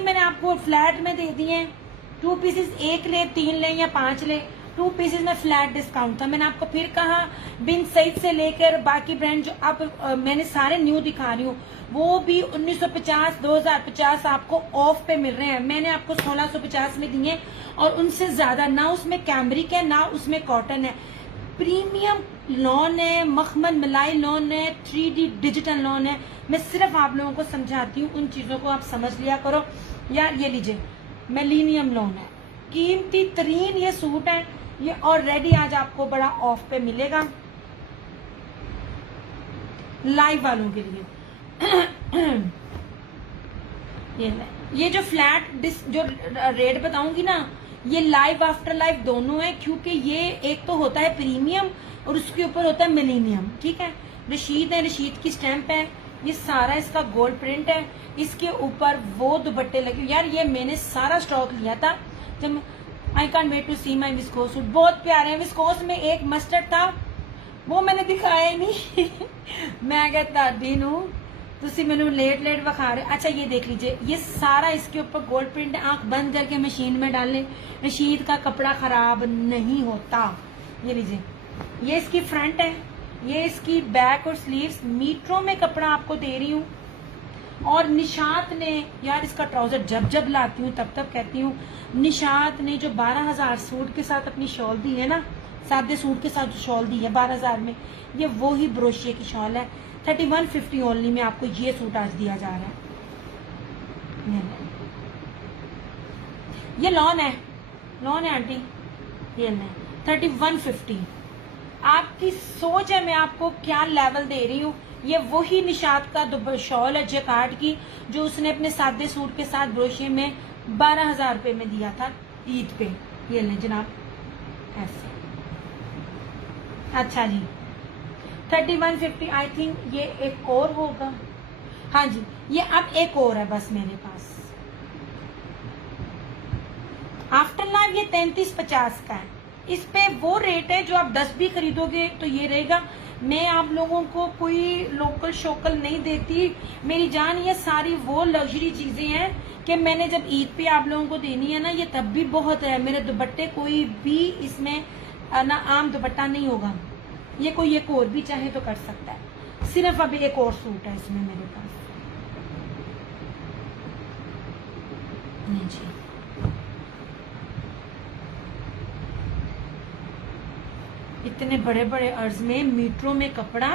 नहीं मैंने आपको फ्लैट में दे दिए हैं, 2 पीसेस 1 ले 3 ले या 5 ले, 2 पीसेस में फ्लैट डिस्काउंट था। मैंने आपको फिर कहा बिन सईद से लेकर बाकी ब्रांड जो अब मैंने सारे न्यू दिखा रही हूँ वो भी 1950 2050 आपको ऑफ पे मिल रहे हैं। मैंने आपको 1650 में दिए और उनसे ज्यादा ना उसमें कैमरिक है ना उसमें कॉटन है, प्रीमियम लॉन है, मखमल मलाई लॉन है, 3D डिजिटल लॉन है। मैं सिर्फ आप लोगों को समझाती हूँ, उन चीजों को आप समझ लिया करो। यार ये लीजिए मिलीनियम लॉन है, कीमती तरीन ये सूट है, ये ऑलरेडी आज आपको बड़ा ऑफ पे मिलेगा लाइव वालों के लिए। ये जो फ्लैट जो रेट बताऊंगी ना, ये लाइव आफ्टर लाइव दोनों है, क्योंकि ये एक तो होता है प्रीमियम और उसके ऊपर होता है मिलीनियम। ठीक है, रशीद है, रशीद की स्टैंप है, ये सारा इसका गोल्ड प्रिंट है, इसके ऊपर वो दुपट्टे लगे। यार ये मैंने सारा स्टॉक लिया था जब I can't wait to see my viscose suit, बहुत प्यारे हैं। विस्कोस में एक मस्टर्ड था वो मैंने दिखाया ही नहीं मैं कहता दिन हूँ तुसी मैंने लेट विखा रहे। अच्छा ये देख लीजिए, ये सारा इसके ऊपर गोल्ड प्रिंट है, आंख बंद करके मशीन में डालें, रशीद का कपड़ा खराब नहीं होता। ये लीजिए, ये इसकी फ्रंट है, ये इसकी बैक और स्लीव्स, मीटरों में कपड़ा आपको दे रही हूँ। और निशात ने, यार इसका ट्राउजर जब जब लाती हूँ तब तब कहती हूँ, निशात ने जो 12,000 सूट के साथ अपनी शॉल दी है ना, सादे सूट के साथ जो शॉल दी है 12,000 में, ये वो ही ब्रोशिया की शॉल है। 3150 ओनली में आपको ये सूट आज दिया जा रहा है। ये लॉन है, लॉन है आंटी, ये नहीं 3150। आपकी सोच है मैं आपको क्या लेवल दे रही हूँ। ये वही निशात का शॉल है जैकार्ड की, जो उसने अपने सादे सूट के साथ ब्रोशिये में 12,000 रुपए में दिया था ईद पे। ये ले जनाब ऐसे। अच्छा जी 3150 आई थिंक ये एक और होगा। हाँ जी ये अब एक और है बस मेरे पास। आफ्टर लाइफ ये 3350 का है, इस पे वो रेट है जो आप 10 भी खरीदोगे तो ये रहेगा। मैं आप लोगों को कोई लोकल शोकल नहीं देती मेरी जान, ये सारी वो लग्जरी चीजें हैं कि मैंने जब ईद पे आप लोगों को देनी है ना, ये तब भी बहुत है। मेरे दुपट्टे कोई भी इसमें ना आम दुपट्टा नहीं होगा, ये कोई एक और भी चाहे तो कर सकता है। सिर्फ अभी एक और सूट है इसमें मेरे पास। नहीं जी इतने बड़े बड़े अर्ज में मीटरों में कपड़ा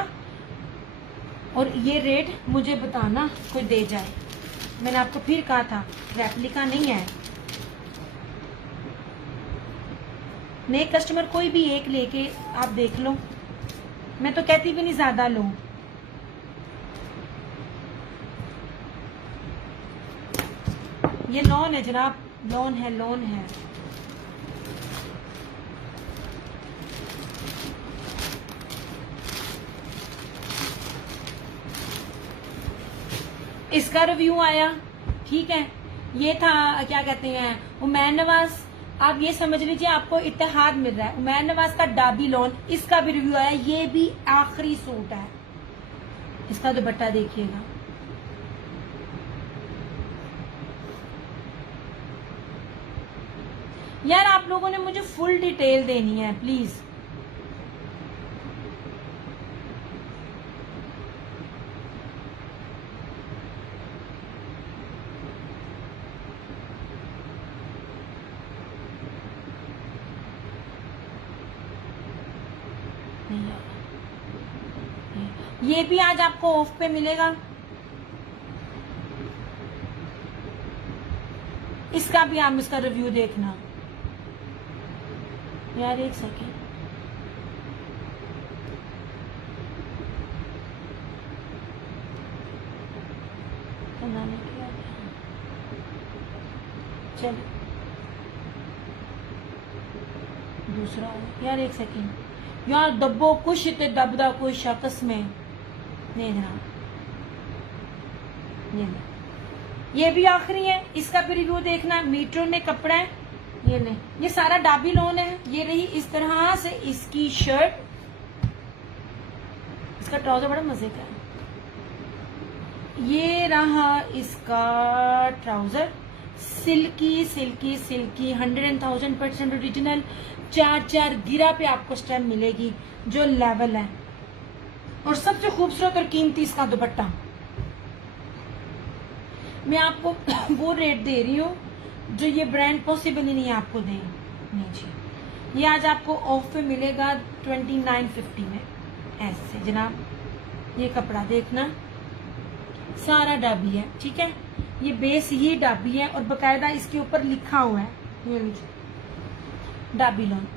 और ये रेट मुझे बताना कोई दे जाए। मैंने आपको फिर कहा था रेप्लिका नहीं है। नए कस्टमर कोई भी एक लेके आप देख लो, मैं तो कहती भी नहीं ज्यादा लो। ये लॉन है जनाब, लॉन है, लॉन है। इसका रिव्यू आया, ठीक है। ये था क्या कहते हैं उमैर नवाज, आप ये समझ लीजिए आपको इत्तेहाद मिल रहा है। उमैर नवाज का डाबी लॉन, इसका भी रिव्यू आया, ये भी आखिरी सूट है। इसका दुपट्टा देखिएगा, यार आप लोगों ने मुझे फुल डिटेल देनी है प्लीज। ये भी आज आपको ऑफ पे मिलेगा, इसका भी आप इसका रिव्यू देखना। यार एक सेकेंड, बनाने किया चल दूसरा। यार एक सेकेंड, यार दब्बो कुछ ते दबदा कोई शख्स में नहीं जनाब। ये भी आखिरी है, इसका भी रिव्यू देखना। मीटर में कपड़ा है, ये नहीं, ये सारा डाबी लोन है। ये रही इस तरह से इसकी शर्ट, इसका ट्राउजर बड़ा मजे का है। ये रहा इसका trouser, silky silky silky 100,000% original, 4 गिरा पे आपको स्टेम मिलेगी जो लेवल है। और सबसे खूबसूरत और कीमती इसका दुपट्टा, मैं आपको वो रेट दे रही हूँ जो ये ब्रांड पॉसिबल ही नहीं आपको दे। नहीं जी, ये आज आपको ऑफ पे मिलेगा 2950 में ऐसे जनाब। ये कपड़ा देखना, सारा डाबी है, ठीक है, ये बेस ही डाबी है और बकायदा इसके ऊपर लिखा हुआ है, ये लीजिए डाबी lawn,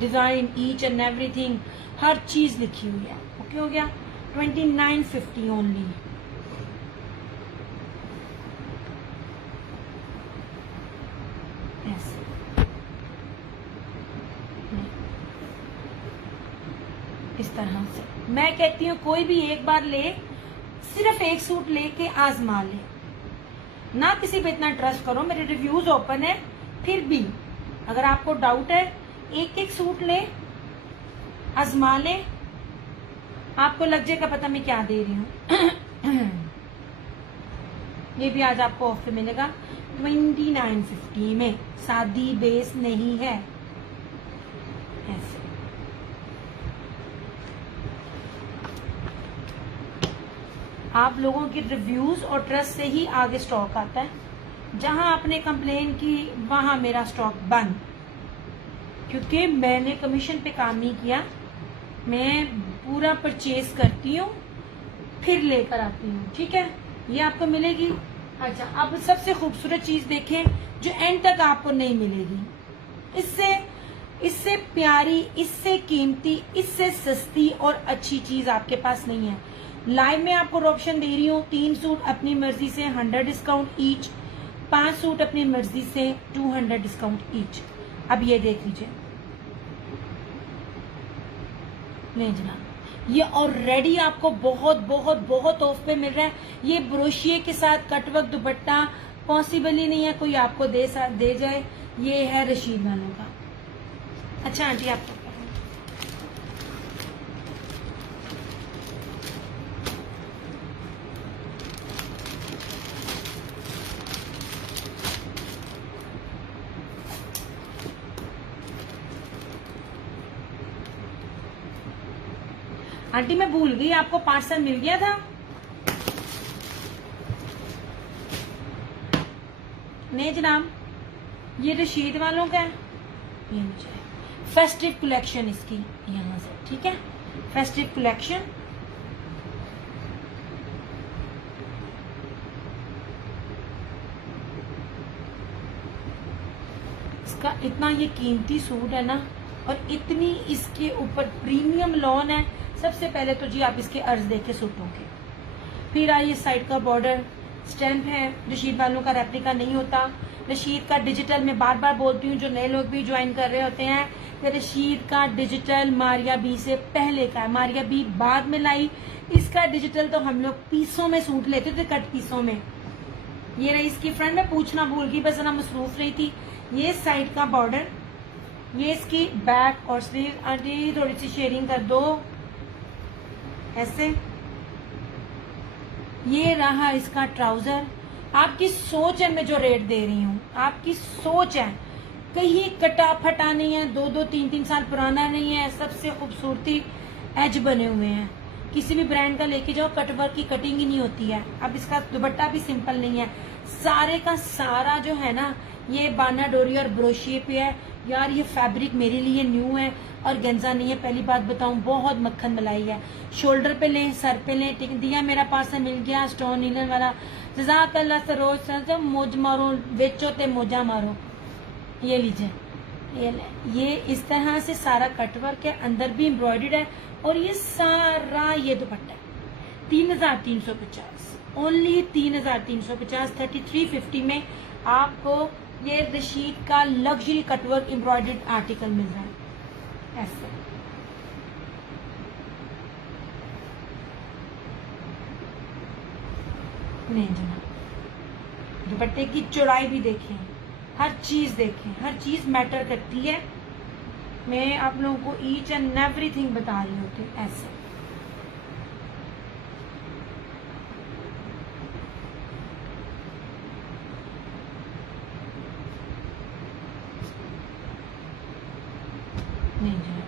design each and everything, हर चीज लिखी हुई है। ओके हो गया, 2950 ओनली। इस तरह से मैं कहती हूँ कोई भी एक बार ले, सिर्फ एक सूट लेके आजमा ले, ना किसी पे इतना ट्रस्ट करो। मेरे रिव्यूज ओपन है, फिर भी अगर आपको डाउट है एक एक सूट ले, आजमा ले, आपको लग जाएगा पता मैं क्या दे रही हूँ। ये भी आज आपको ऑफ पे मिलेगा 2950 में, सादी बेस नहीं है ऐसे। आप लोगों की रिव्यूज और ट्रस्ट से ही आगे स्टॉक आता है। जहां आपने कंप्लेन की वहां मेरा स्टॉक बंद, क्योंकि मैंने कमीशन पे काम नहीं किया, मैं पूरा परचेज करती हूँ फिर लेकर आती हूँ, ठीक है। ये आपको मिलेगी। अच्छा, अब सबसे खूबसूरत चीज देखें जो एंड तक आपको नहीं मिलेगी, इससे प्यारी, इससे कीमती, इससे सस्ती और अच्छी चीज आपके पास नहीं है। लाइव में आपको ऑप्शन दे रही हूँ, 3 सूट अपनी मर्जी से 100 डिस्काउंट ईच, 5 सूट अपनी मर्जी से 200 डिस्काउंट ईच। अब ये देख लीजिए, नहीं जनाब, ये ऑलरेडी आपको बहुत बहुत बहुत ऑफ पे मिल रहा है। ये ब्रोशिये के साथ कटवर्क दुपट्टा पॉसिबल ही नहीं है कोई आपको दे जाए। ये है रशीद वालों का। अच्छा आंटी, आपको आंटी मैं भूल गई, आपको पार्सल मिल गया था? नहीं जनाब, ये रशीद वालों का है। ये मुझे फेस्टिव कलेक्शन इसकी यहाँ से, ठीक है, फेस्टिव कलेक्शन। इसका इतना ये कीमती सूट है ना, और इतनी इसके ऊपर प्रीमियम लॉन है। सबसे पहले तो जी आप इसके अर्ज देखे सूटों के, फिर आइए साइड का बॉर्डर स्टैम्प है, रशीद वालों का रेप्लिका नहीं होता। रशीद का डिजिटल, मैं बार बार बोलती हूँ, जो नए लोग भी ज्वाइन कर रहे होते हैं, कि रशीद का डिजिटल मारिया बी से पहले का है, मारिया बी बाद में लाई। इसका डिजिटल तो हम लोग पीसों में सूट लेते थे, कट पीसों में। ये रही इसकी फ्रंट, में पूछना भूल गई, बस ना मसरूफ रही थी। ये साइड का बॉर्डर, ये इसकी बैक और स्लीव। आंटी थोड़ी सी शेयरिंग कर दो ऐसे। ये रहा इसका ट्राउजर। आपकी सोच है, मैं जो रेट दे रही हूँ आपकी सोच है, कहीं कटा फटा नहीं है, 2-2 3-3 साल पुराना नहीं है। सबसे खूबसूरती एज बने हुए हैं, किसी भी ब्रांड का लेके जाओ कटवर्क की कटिंग ही नहीं होती है। अब इसका दुपट्टा भी सिंपल नहीं है, सारे का सारा जो है ना ये बाना डोरी और ब्रोशिये पे है। यार ये फैब्रिक मेरे लिए न्यू है और गेंजा नहीं है, पहली बात बताऊं, बहुत मक्खन मलाई है। शोल्डर पे लें, सर पे लें, टिक दिया मेरा पास मिल गया स्टोन नीलन वाला। जज़ाकल्लाह सरोज सर, मौज मारो, बेचो ते मौजा मारो। ये लीजिए, ये इस तरह से सारा कटवर्क है, अंदर भी एम्ब्रॉयडर्ड है, और ये सारा ये दुपट्टा 3350, ओनली 3350, 3350 में आपको ये रशीद का लग्जरी कटवर्क एम्ब्रॉयडर्ड आर्टिकल मिल रहा है ऐसे। नहीं जनाब, दुपट्टे की चौड़ाई भी देखें, हर चीज देखें, हर चीज मैटर करती है। मैं आप लोगों को ईच एंड एवरीथिंग बता रही होती हूँ ऐसे। नहीं जी,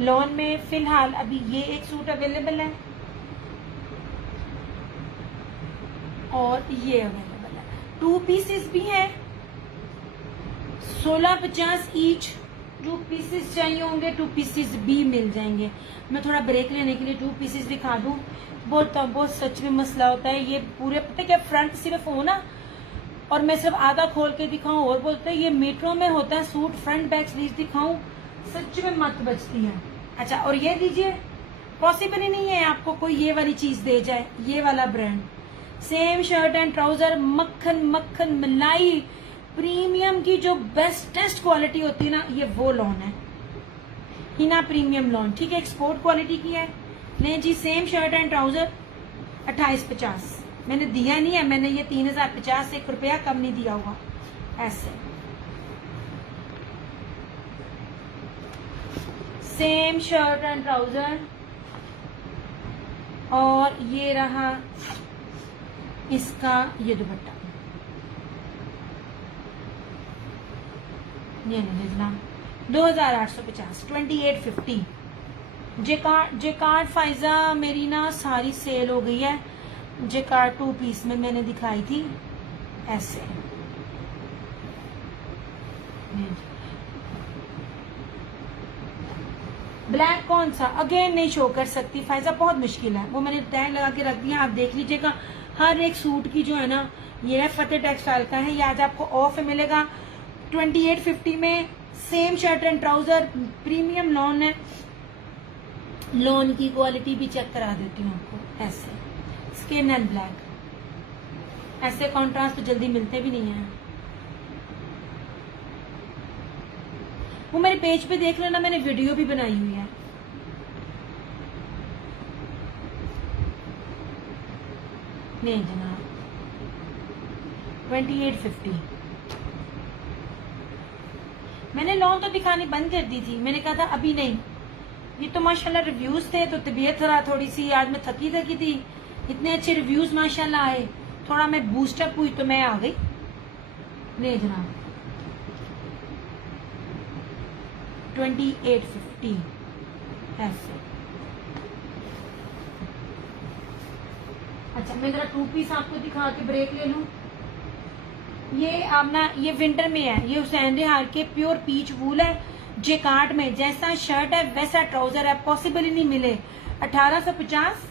लॉन में फिलहाल अभी ये एक सूट अवेलेबल है और ये अवेलेबल है। 2 पीसेस भी है, 1650 ईच। 2 पीसेस चाहिए होंगे 2 पीसेस भी मिल जाएंगे। मैं थोड़ा ब्रेक लेने के लिए 2 पीसेस दिखा दूं। बहुत सच में मसला होता है ये पूरे, पता क्या फ्रंट सिर्फ हो ना और मैं सिर्फ आधा खोल के दिखाऊं और बोलते हैं ये मेट्रो में होता है सूट फ्रंट बैक स्लीव दिखाऊं, सच में मत बचती है। अच्छा, और ये दीजिए, पॉसिबल ही नहीं है आपको कोई ये वाली चीज दे जाए, ये वाला brand. Same shirt and trouser, मक्खन मक्खन मलाई प्रीमियम की जो बेस्टेस्ट क्वालिटी होती है ना, ये वो लॉन है, हिना प्रीमियम लॉन, ठीक है, एक्सपोर्ट क्वालिटी की है। नहीं जी, सेम शर्ट एंड ट्राउजर 2850 मैंने दिया नहीं है, मैंने ये 3050 से 1 रुपया कम नहीं दिया हुआ। ऐसे सेम शर्ट एंड ट्राउजर, और ये रहा इसका ये दुपट्टा, ये नहीं लेना, 2850, 2850। जेकार्ड फाइजा मेरी ना सारी सेल हो गई है। जेकार्ड 2 पीस में मैंने दिखाई थी ऐसे। ब्लैक कौन सा अगेन नहीं शो कर सकती फाइजा, बहुत मुश्किल है, वो मैंने टैग लगा के रख दिया, आप देख लीजिएगा। हर एक सूट की जो है ना, ये है फतेह टेक्सटाइल का है, ये आज आपको ऑफ मिलेगा 2850 में। Same shirt and trouser, premium lawn है, लॉन की क्वालिटी भी चेक करा देती हूँ आपको। ऐसे स्किन एंड ब्लैक, ऐसे कॉन्ट्रास्ट तो जल्दी मिलते भी नहीं है। वो मेरे पेज पे देख लेना, मैंने वीडियो भी बनाई हुई है। नहीं जनाब, 2850 मैंने लॉन तो दिखानी बंद कर दी थी, मैंने कहा था अभी नहीं। ये तो माशाल्लाह रिव्यूज थे, तो तबीयत थोड़ी सी आज मैं थकी थी, इतने अच्छे रिव्यूज माशाल्लाह आए, थोड़ा मैं बूस्टअप हुई तो मैं आ गई। नहीं जनाब, 2850 ऐसे। अच्छा, मैं जरा 2 पीस आपको दिखा के ब्रेक ले लूं। ये आपना ये विंटर में है, ये हुसैन रिहार के प्योर पीच वूल है, जेकार्ड में, जैसा शर्ट है वैसा ट्राउजर है, पॉसिबल ही नहीं मिले। 1850,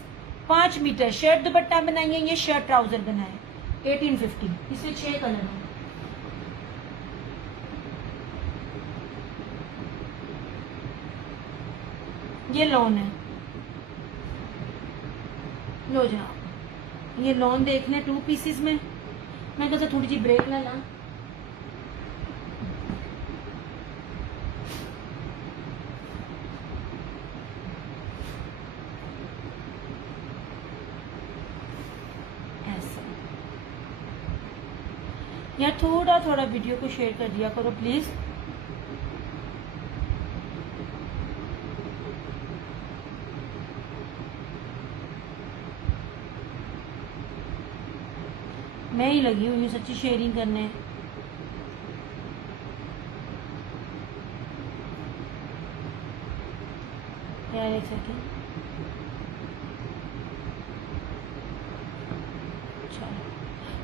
5 मीटर शर्ट दुपट्टा बनाइए, ये शर्ट ट्राउजर बनाए 1850, इसमें 6 कलर है। ये लॉन है, लो जाओ, ये लॉन देख लें 2 पीसेस में। मैं कहता थोड़ी सी ब्रेक ले ला। ऐसे यार थोड़ा थोड़ा वीडियो को शेयर कर दिया करो प्लीज। मैं ही लगी हुई हूँ सच्ची शेयरिंग करने। यार एक सेकेंड,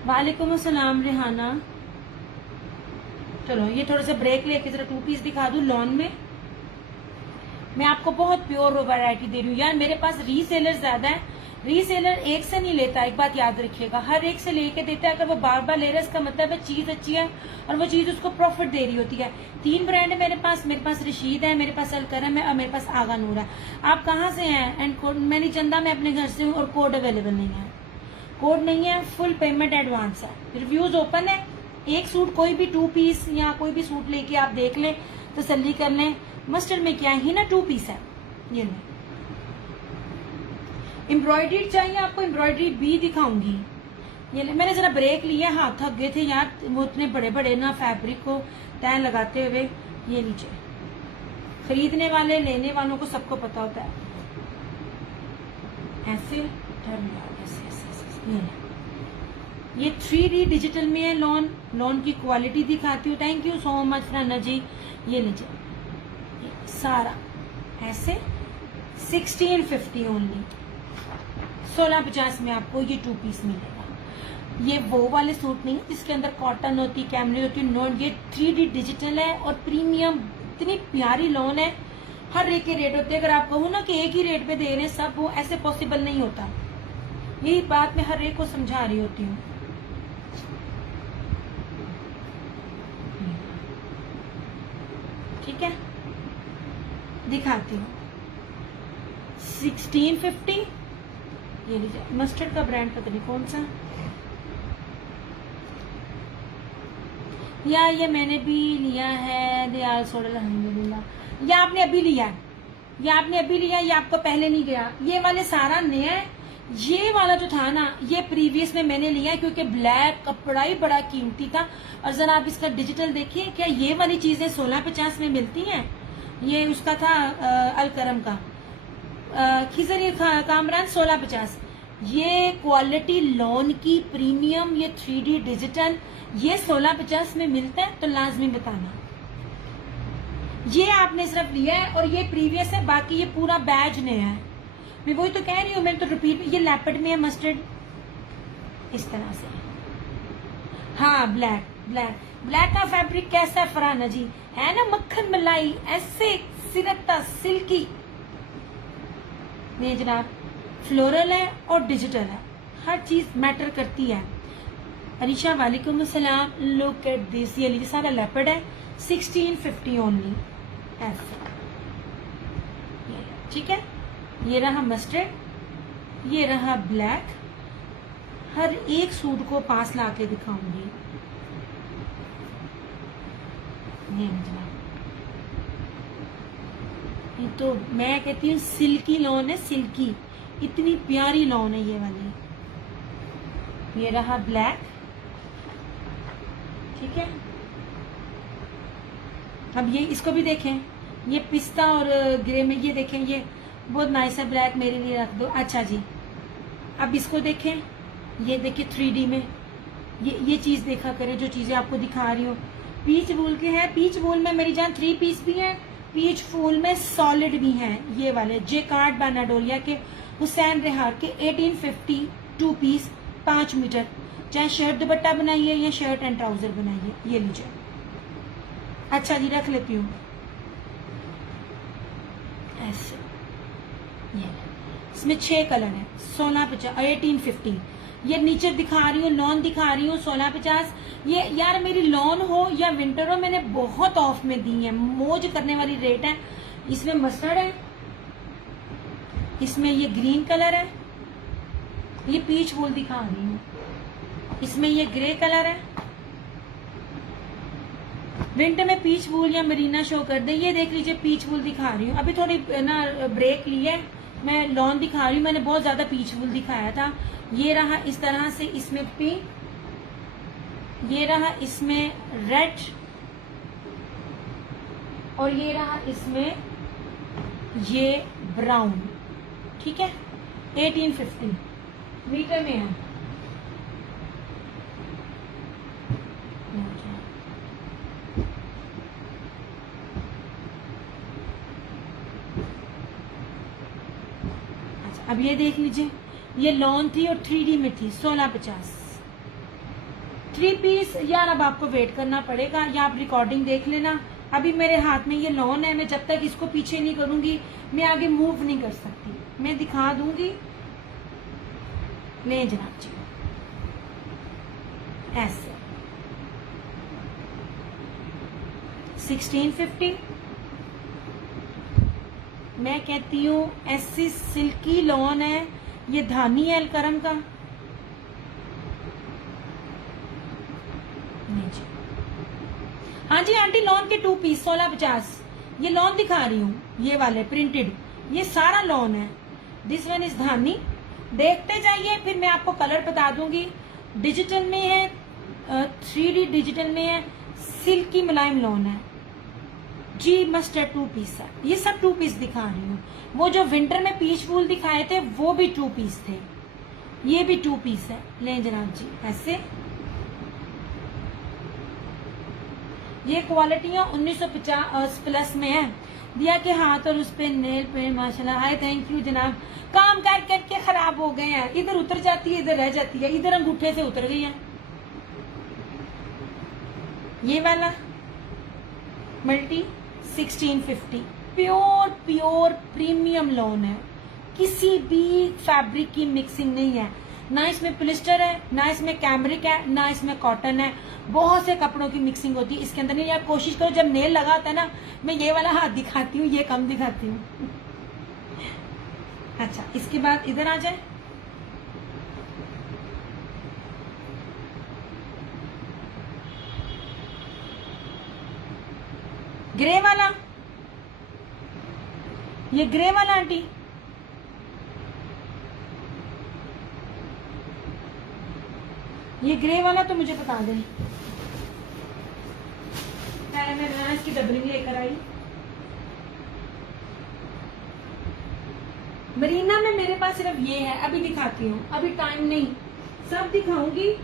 वालेकुम अस्सलाम रिहाना। चलो ये थोड़ा सा ब्रेक लेके जरा 2 पीस दिखा दूं लॉन में। मैं आपको बहुत प्योर वैरायटी दे रही हूँ यार, मेरे पास रीसेलर ज्यादा है, रीसेलर एक से नहीं लेता, एक बात याद रखिएगा, हर एक से लेके देता है। अगर वो बार बार ले रहा है इसका मतलब है चीज अच्छी है और वो चीज उसको प्रॉफिट दे रही होती है। 3 ब्रांड है मेरे पास रशीद है, मेरे पास अलकरम है और मेरे पास आगा नूर है। आप कहाँ से हैं? एंड कोड मैंने चंदा, मैं अपने घर से हूँ और कोड अवेलेबल नहीं है, कोड नहीं है, फुल पेमेंट एडवांस है। रिव्यूज ओपन है, एक सूट कोई भी 2 पीस या कोई भी सूट लेके आप देख लें, तसल्ली कर लें। मस्टर्ड में क्या है ना, 2 पीस है। ये नहीं, एम्ब्रॉयडरी चाहिए आपको, एम्ब्रॉयडरी भी दिखाऊंगी। ये मैंने जरा ब्रेक लिया, हाथ थक गए थे यार, वो इतने बड़े बड़े ना फैब्रिक को तय लगाते हुए। ये नीचे खरीदने वाले लेने वालों को सबको पता होता है। ऐसे टर्न ऐसे ऐसे, ऐसे। ये 3D डिजिटल में है लॉन। लॉन की क्वालिटी दिखाती हूँ। Thank you so much Rana ji. ये लीजिए सारा ऐसे 1650 ओनली, 1650 में आपको ये 2 पीस मिलेगा। ये वो वाले सूट नहीं जिसके अंदर कॉटन होती, कैमरी होती, नॉन। ये 3D डिजिटल है और प्रीमियम, इतनी प्यारी लॉन है। हर एक के रेट होते हैं। अगर आप कहो ना कि एक ही रेट पे दे रहे हैं सब, वो ऐसे पॉसिबल नहीं होता। यही बात मैं हर एक को समझा रही होती हूँ। ठीक है, दिखाती हूँ। 1650। ये लीजिए, मस्टर्ड का ब्रांड पता नहीं कौन सा, या ये मैंने भी लिया है। दयाल सोडल अल्हम्दुलिल्लाह। ये आपने अभी लिया है, ये आपने अभी लिया, ये आपको पहले नहीं गया। ये वाले सारा नया है। ये वाला जो था ना, ये प्रीवियस में मैंने लिया क्योंकि ब्लैक कपड़ा ही बड़ा कीमती था। और जरा आप इसका डिजिटल देखिए, क्या ये वाली चीजें 1650 में मिलती हैं। ये उसका था अलकरम का खिजर, ये कामरान 1650। ये क्वालिटी लॉन की प्रीमियम, ये 3D डिजिटल, ये 1650 में मिलता है तो लाजमी बताना। ये आपने सिर्फ लिया है और ये प्रीवियस है, बाकी ये पूरा बैज नया है। मैं वही तो कह रही हूँ, मैं तो रिपीट। ये लेपर्ड में है, मस्टर्ड इस तरह से। हाँ ब्लैक, ब्लैक का फैब्रिक कैसा है फरहाना जी, है ना मक्खन मलाई, ऐसे सिरकता सिल्की। नहीं जनाब, फ्लोरल है और डिजिटल है, हर चीज मैटर करती है। अरीशा वालेकुम अस्सलाम। लुक एट दिस, ये लीजिए सारा लेपर्ड है, 1650 ओनली ऐसे। ठीक है, ये रहा मस्टर्ड, ये रहा ब्लैक। हर एक सूट को पास ला के दिखाऊंगी। ये तो मैं कहती हूँ सिल्की लॉन है, सिल्की, इतनी प्यारी लॉन है ये वाली। ये रहा ब्लैक। ठीक है, अब ये इसको भी देखें, ये पिस्ता और ग्रे में, ये देखें, ये बहुत नाइस है। ब्लैक मेरे लिए रख दो। अच्छा जी, अब इसको देखें, ये देखिए 3D में। ये चीज देखा करें जो चीजें आपको दिखा रही हूँ। पीच वूल के हैं, पीच वूल में मेरी जान 3 पीस भी हैं, पीच वूल में सॉलिड भी हैं। ये वाले जेकार्ड बानाडोरिया के हुसैन रेहार के 1850 2 पीस 5 मीटर, चाहे शर्ट दुपट्टा बनाइए या शर्ट एंड ट्राउजर बनाइए। ये लीजिए। अच्छा जी, रख लेती हूँ ऐसे। ये इसमें 6 कलर है, 1650 1850। ये नीचे दिखा रही हूँ, लॉन दिखा रही हूँ 1650। ये यार मेरी लॉन हो या विंटर हो, मैंने बहुत ऑफ में दी है, मौज करने वाली रेट है। इसमें मस्टर्ड है, इसमें ये ग्रीन कलर है, ये पीच वूल दिखा रही हूँ, इसमें ये ग्रे कलर है। विंटर में पीच वूल या मरीना शो कर दे। ये देख लीजिए, पीच वूल दिखा रही हूँ। अभी थोड़ी ना ब्रेक ली है, मैं लॉन दिखा रही हूँ। मैंने बहुत ज्यादा पीच वूल दिखाया था। ये रहा इस तरह से, इसमें पिंक, ये रहा इसमें रेड, और ये रहा इसमें ये ब्राउन। ठीक है, 1850 मीटर में है। अच्छा, अब ये देख लीजिए, ये लॉन थी और 3D में थी, 1650 3 पीस। यार अब आपको वेट करना पड़ेगा, या आप रिकॉर्डिंग देख लेना। अभी मेरे हाथ में ये लॉन है, मैं जब तक इसको पीछे नहीं करूंगी मैं आगे मूव नहीं कर सकती। मैं दिखा दूंगी। नहीं जनाब जी, ऐसे 1650। मैं कहती हूँ ऐसी सिल्की लॉन है। ये धानी है अलकरम का। हाँ जी आंटी, लॉन के 2 पीस 1650। ये लॉन दिखा रही हूँ, ये वाले प्रिंटेड, ये सारा लॉन है। दिस वन इज धानी। देखते जाइए, फिर मैं आपको कलर बता दूंगी। डिजिटल में है, 3D डिजिटल में है, सिल्की मुलायम लॉन है जी। मस्टर्ड 2 पीस है। ये सब 2 पीस दिखा रही हूँ। वो जो विंटर में पीच वूल दिखाए थे वो भी 2 पीस थे। ये भी 2 पीस है, लें जनाब जी। ऐसे ये क्वालिटियां 1950 प्लस में है। दिया के हाथ और उस पे नेल पेंट माशाल्लाह। हाय थैंक यू जनाब। काम कर करके खराब हो गए हैं, इधर उतर जाती है, इधर रह जाती है, इधर अंगूठे से उतर गई है। ये वाला मल्टी 1650 प्योर प्रीमियम लॉन है, किसी भी फैब्रिक की मिक्सिंग नहीं है, ना इसमें पॉलिस्टर है, ना इसमें कैमरिक है, ना इसमें कॉटन है। बहुत से कपड़ों की मिक्सिंग होती है इसके अंदर नहीं। यार कोशिश करो, जब नेल लगा होता है ना, मैं ये वाला हाथ दिखाती हूँ, ये कम दिखाती हूँ। अच्छा, इसके बाद इधर आ जाए। ग्रे वाला, ये ग्रे वाला आंटी, ये ग्रे वाला तो मुझे बता दें। पहले मैं इसकी डबलिंग लेकर आई। मरीना में मेरे पास सिर्फ ये है, अभी दिखाती हूँ, अभी टाइम नहीं, सब दिखाऊंगी।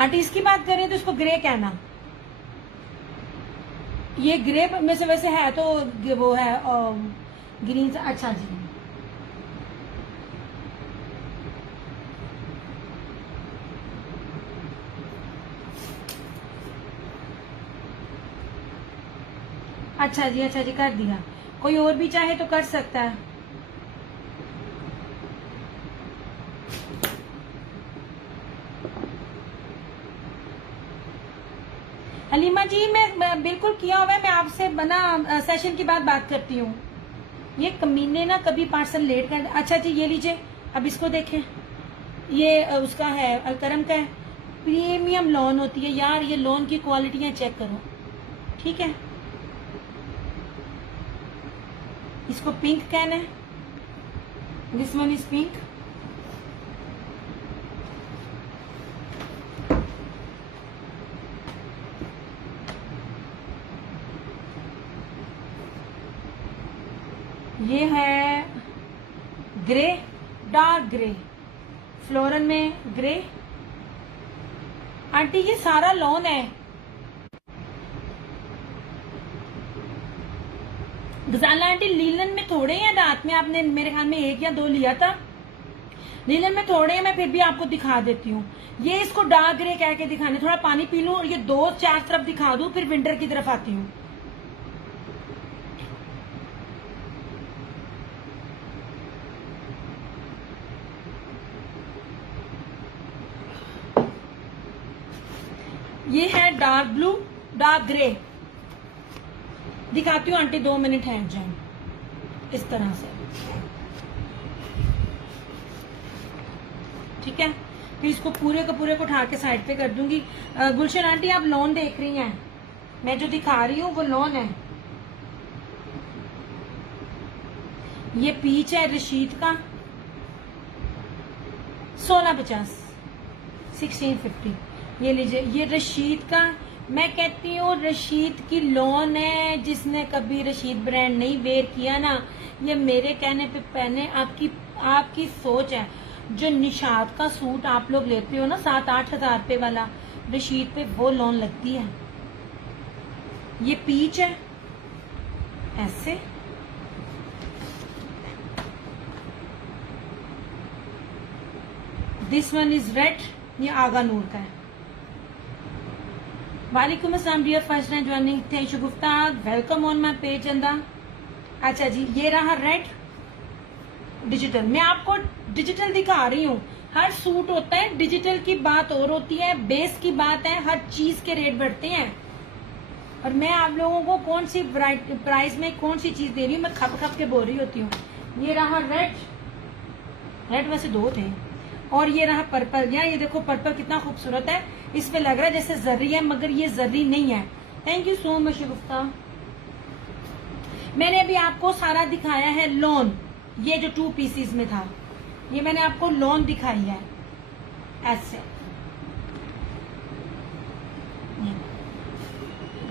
आंटी इसकी बात करें तो इसको ग्रे कहना। ये ग्रे में से वैसे है तो वो है ग्रीन। अच्छा जी, अच्छा जी, अच्छा जी, कर दिया। कोई और भी चाहे तो कर सकता है। हलीमा जी मैं बिल्कुल किया हुआ है, मैं आपसे बना सेशन के बाद बात करती हूँ। ये कमीने ना कभी पार्सल लेट कर। अच्छा जी, ये लीजिए, अब इसको देखें। ये उसका है, अलकरम का है, प्रीमियम लॉन होती है यार। ये लॉन की क्वालिटियां चेक करो, ठीक है। इसको पिंक कहना है, दिस वन इज पिंक। ये है ग्रे, डार्क ग्रे, फ्लोरल में ग्रे। आंटी ये सारा लॉन है। गजाला आंटी लीलन में थोड़े हैं, रात में आपने मेरे ख्याल में 1 या 2 लिया था। लीलन में थोड़े हैं, मैं फिर भी आपको दिखा देती हूँ। ये इसको डार्क ग्रे कह के दिखाने, थोड़ा पानी पी लूं और ये 2-4 तरफ दिखा दूं, फिर विंटर की तरफ आती हूँ। ये है डार्क ब्लू, डार्क ग्रे। दिखाती हूँ आंटी, 2 मिनट है जान, इस तरह से, ठीक है। फिर इसको पूरे को उठा के साइड पे कर दूंगी। गुलशन आंटी आप लॉन देख रही हैं, मैं जो दिखा रही हूँ वो लॉन है। ये पीच है रशीद का, 1650, 1650। ये लीजिए, ये रशीद का। मैं कहती हूँ रशीद की लॉन है, जिसने कभी रशीद ब्रांड नहीं वेयर किया ना, ये मेरे कहने पे पहने। आपकी सोच है। जो निशात का सूट आप लोग लेते हो ना 7-8 हजार रुपए वाला, रशीद पे वो लॉन लगती है। ये पीच है ऐसे, दिस वन इज रेड, ये आगा नूर का है। वालेकुम अस्सलाम dear, first time joining, thank you Gufta, welcome on my page Chanda. अच्छा जी, ये रहा रेड डिजिटल। मैं आपको डिजिटल दिखा रही हूँ। हर सूट होता है, डिजिटल की बात और होती है, बेस की बात है, हर चीज के रेट बढ़ते हैं। और मैं आप लोगों को कौन सी प्राइस में कौन सी चीज दे रही हूँ, मैं खप के बोल रही होती हूँ। ये रहा रेड वैसे 2 थे, और ये रहा पर्पल। यार ये देखो पर्पल कितना खूबसूरत है, इसमें लग रहा है जैसे जर्री है, मगर ये जर्री नहीं है। Thank you so much Gufta. मैंने अभी आपको सारा दिखाया है लॉन, ये जो 2 पीसीज में था, ये मैंने आपको लॉन दिखाई है ऐसे।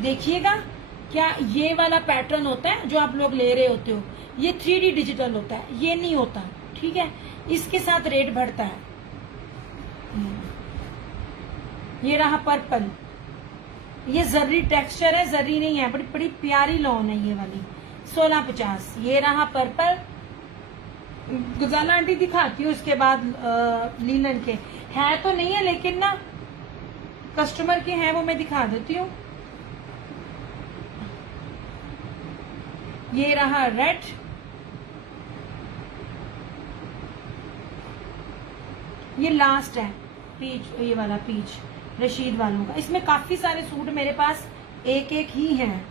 देखिएगा क्या ये वाला पैटर्न होता है जो आप लोग ले रहे होते हो, ये 3D डिजिटल होता है, ये नहीं होता, ठीक है। इसके साथ रेट बढ़ता है। ये रहा पर्पल, ये जर्री टेक्सचर है, जर्री नहीं है, बड़ी बड़ी प्यारी लॉन है ये वाली, 1650। ये रहा पर्पल, गुजाला आंटी दिखाती हूँ इसके बाद लीलन के है तो नहीं है, लेकिन ना कस्टमर के हैं वो मैं दिखा देती हूँ। ये रहा रेड, ये लास्ट है पीच, ये वाला पीच रशीद वालों का। इसमें काफी सारे सूट मेरे पास एक एक ही हैं।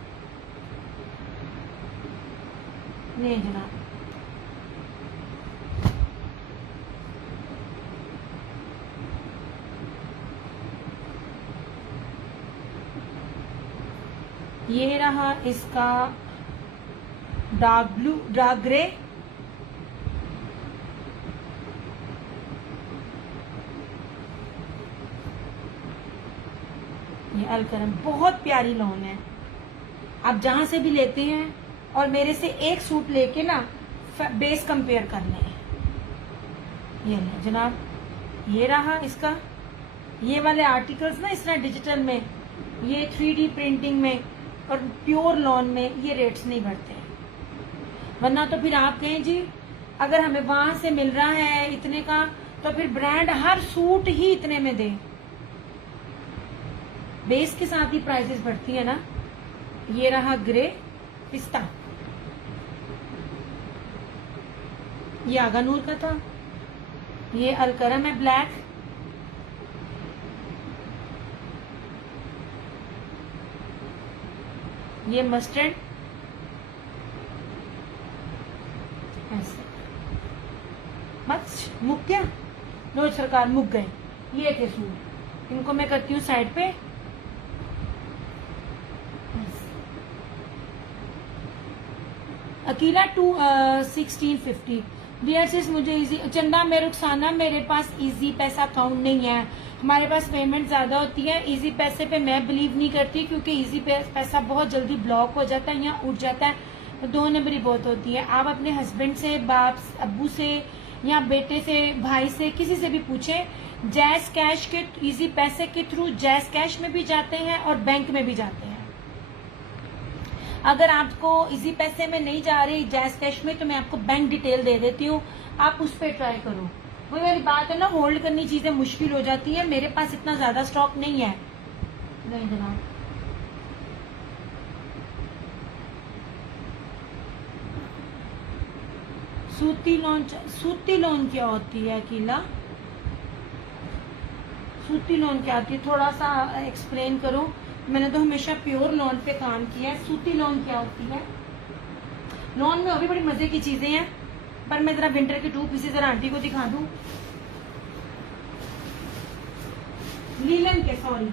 नहीं जनाब, ये रहा इसका डार्क ब्लू, डार्क ग्रे, ये अलकरम, बहुत प्यारी लॉन है। आप जहां से भी लेते हैं और मेरे से एक सूट लेके ना बेस कंपेयर कर लें। ये ले जनाब, ये रहा इसका, ये वाले आर्टिकल्स ना इस तरह डिजिटल में, ये 3D प्रिंटिंग में और प्योर लॉन में ये रेट्स नहीं बढ़ते हैं। वरना तो फिर आप कहें जी अगर हमें वहां से मिल रहा है इतने का तो फिर ब्रांड हर सूट ही इतने में दे, बेस के साथ ही प्राइसेस बढ़ती है ना। ये रहा ग्रे पिस्ता, ये आगा नूर का था। ये अलकरम है ब्लैक, ये मस्टर्ड, ऐसे मत मुक क्या रोज सरकार मुक गए। ये थे सूट, इनको मैं करती हूँ साइड पे। अकीला 1650। डियर सिस मुझे इजी चंदा में रुखसाना, मेरे पास इजी पैसा अकाउंट नहीं है, हमारे पास पेमेंट ज्यादा होती है। इजी पैसे पे मैं बिलीव नहीं करती क्योंकि इजी पैसा बहुत जल्दी ब्लॉक हो जाता है या उठ जाता है, तो 2 नंबरी बहुत होती है। आप अपने हस्बैंड से, बाप अब्बू से या बेटे से, भाई से, किसी से भी पूछें। जैस कैश के इजी पैसे के थ्रू जैस कैश में भी जाते हैं और बैंक में भी जाते हैं। अगर आपको इजी पैसे में नहीं जा रही जैस कैश में, तो मैं आपको बैंक डिटेल दे देती हूँ, आप उस पर ट्राई करो। वही वाली बात है ना, होल्ड करनी चीजें मुश्किल हो जाती है। मेरे पास इतना ज्यादा स्टॉक नहीं है। नहीं जनाब, सूती लोन क्या होती है अकीला? सूती लोन क्या होती है, थोड़ा सा एक्सप्लेन करो। मैंने तो हमेशा प्योर लोन पे काम किया है। सूती लोन क्या होती है? लोन में और भी बड़ी मजे की चीजें हैं, पर मैं जरा विंटर के 2 पीसेस जरा आंटी को दिखा दूं। लीलन के, सॉरी,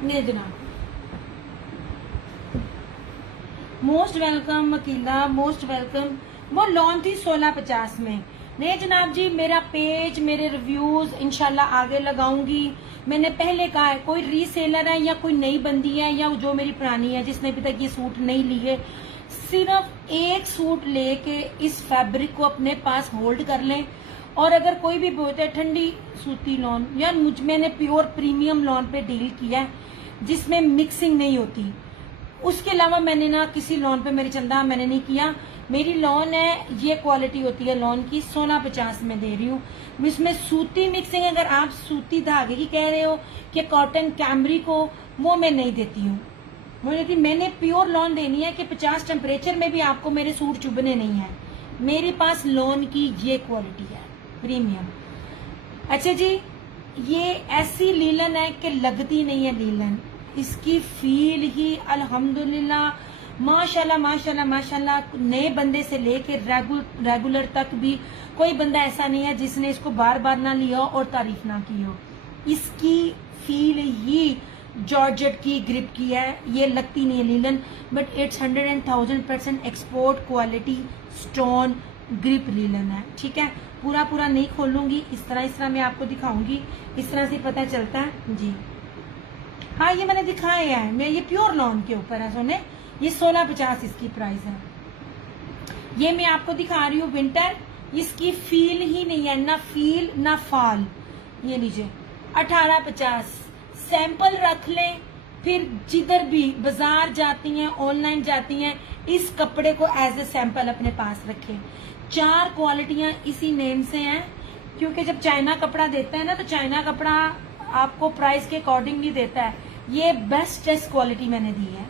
नहीं जनाब, most welcome Akila, most welcome. वो लॉन थी 1650 में। नहीं जनाब जी, मेरा पेज, मेरे रिव्यूज इंशाल्लाह आगे लगाऊंगी। मैंने पहले कहा है, कोई रीसेलर है या कोई नई बंदी है या जो मेरी पुरानी है जिसने अभी तक ये सूट नहीं लिए, सिर्फ एक सूट लेके इस फैब्रिक को अपने पास होल्ड कर लें। और अगर कोई भी बोलते है ठंडी सूती लॉन, यार मैंने प्योर प्रीमियम लॉन पे डील किया है जिसमें मिक्सिंग नहीं होती। उसके अलावा मैंने ना किसी लॉन पे मेरी चंदा मैंने नहीं किया। मेरी लॉन है, ये क्वालिटी होती है लॉन की, 1650 में दे रही हूँ। इसमें सूती मिक्सिंग, अगर आप सूती धागे की कह रहे हो कि कॉटन कैमरी को, वो मैं नहीं देती हूँ। मैंने प्योर लॉन देनी है कि 50 टेम्परेचर में भी आपको मेरे सूट चुभने नहीं है। मेरे पास लॉन की ये क्वालिटी है प्रीमियम। अच्छा जी, ये ऐसी लीलन है कि लगती नहीं है लीलन, इसकी फील ही अल्हम्दुलिल्लाह माशाल्लाह माशाल्लाह माशाल्लाह, नए बंदे से लेके रेगुलर तक भी कोई बंदा ऐसा नहीं है जिसने इसको बार बार ना लिया और तारीफ ना की हो। इसकी फील ही जॉर्जेट की ग्रिप की है, ये लगती नहीं है linen, but it's 100,000% export quality stone grip linen है। ठीक है, पूरा पूरा नहीं खोलूंगी, इस तरह मैं आपको दिखाऊंगी, इस तरह से पता चलता है जी। हाँ, ये मैंने दिखाया है, मैं ये प्योर लॉन के ऊपर है सोने, ये 1650 इसकी प्राइस है। ये मैं आपको दिखा रही हूँ विंटर, इसकी फील ही नहीं है, ना फील ना फाल। ये लीजिए 1850, सैंपल रख लें, फिर जिधर भी बाजार जाती हैं, ऑनलाइन जाती हैं, इस कपड़े को एज ए सैंपल अपने पास रखें। 4 क्वालिटियां इसी नेम से हैं, क्योंकि जब चाइना कपड़ा देता है ना, तो चाइना कपड़ा आपको प्राइस के अकॉर्डिंग नहीं देता है। ये बेस्ट क्वालिटी मैंने दी है।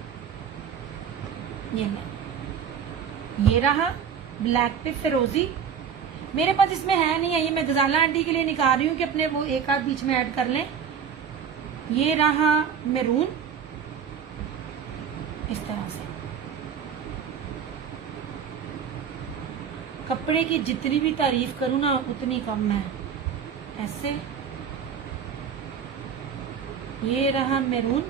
ये रहा ब्लैक पे फिरोजी, मेरे पास इसमें है नहीं है, ये मैं गजाला आंटी के लिए निकाल रही हूँ कि अपने वो एक आध बीच में ऐड कर लें। ये रहा मैरून, इस तरह से। कपड़े की जितनी भी तारीफ करूँ ना उतनी कम है। ऐसे ये रहा मैरून,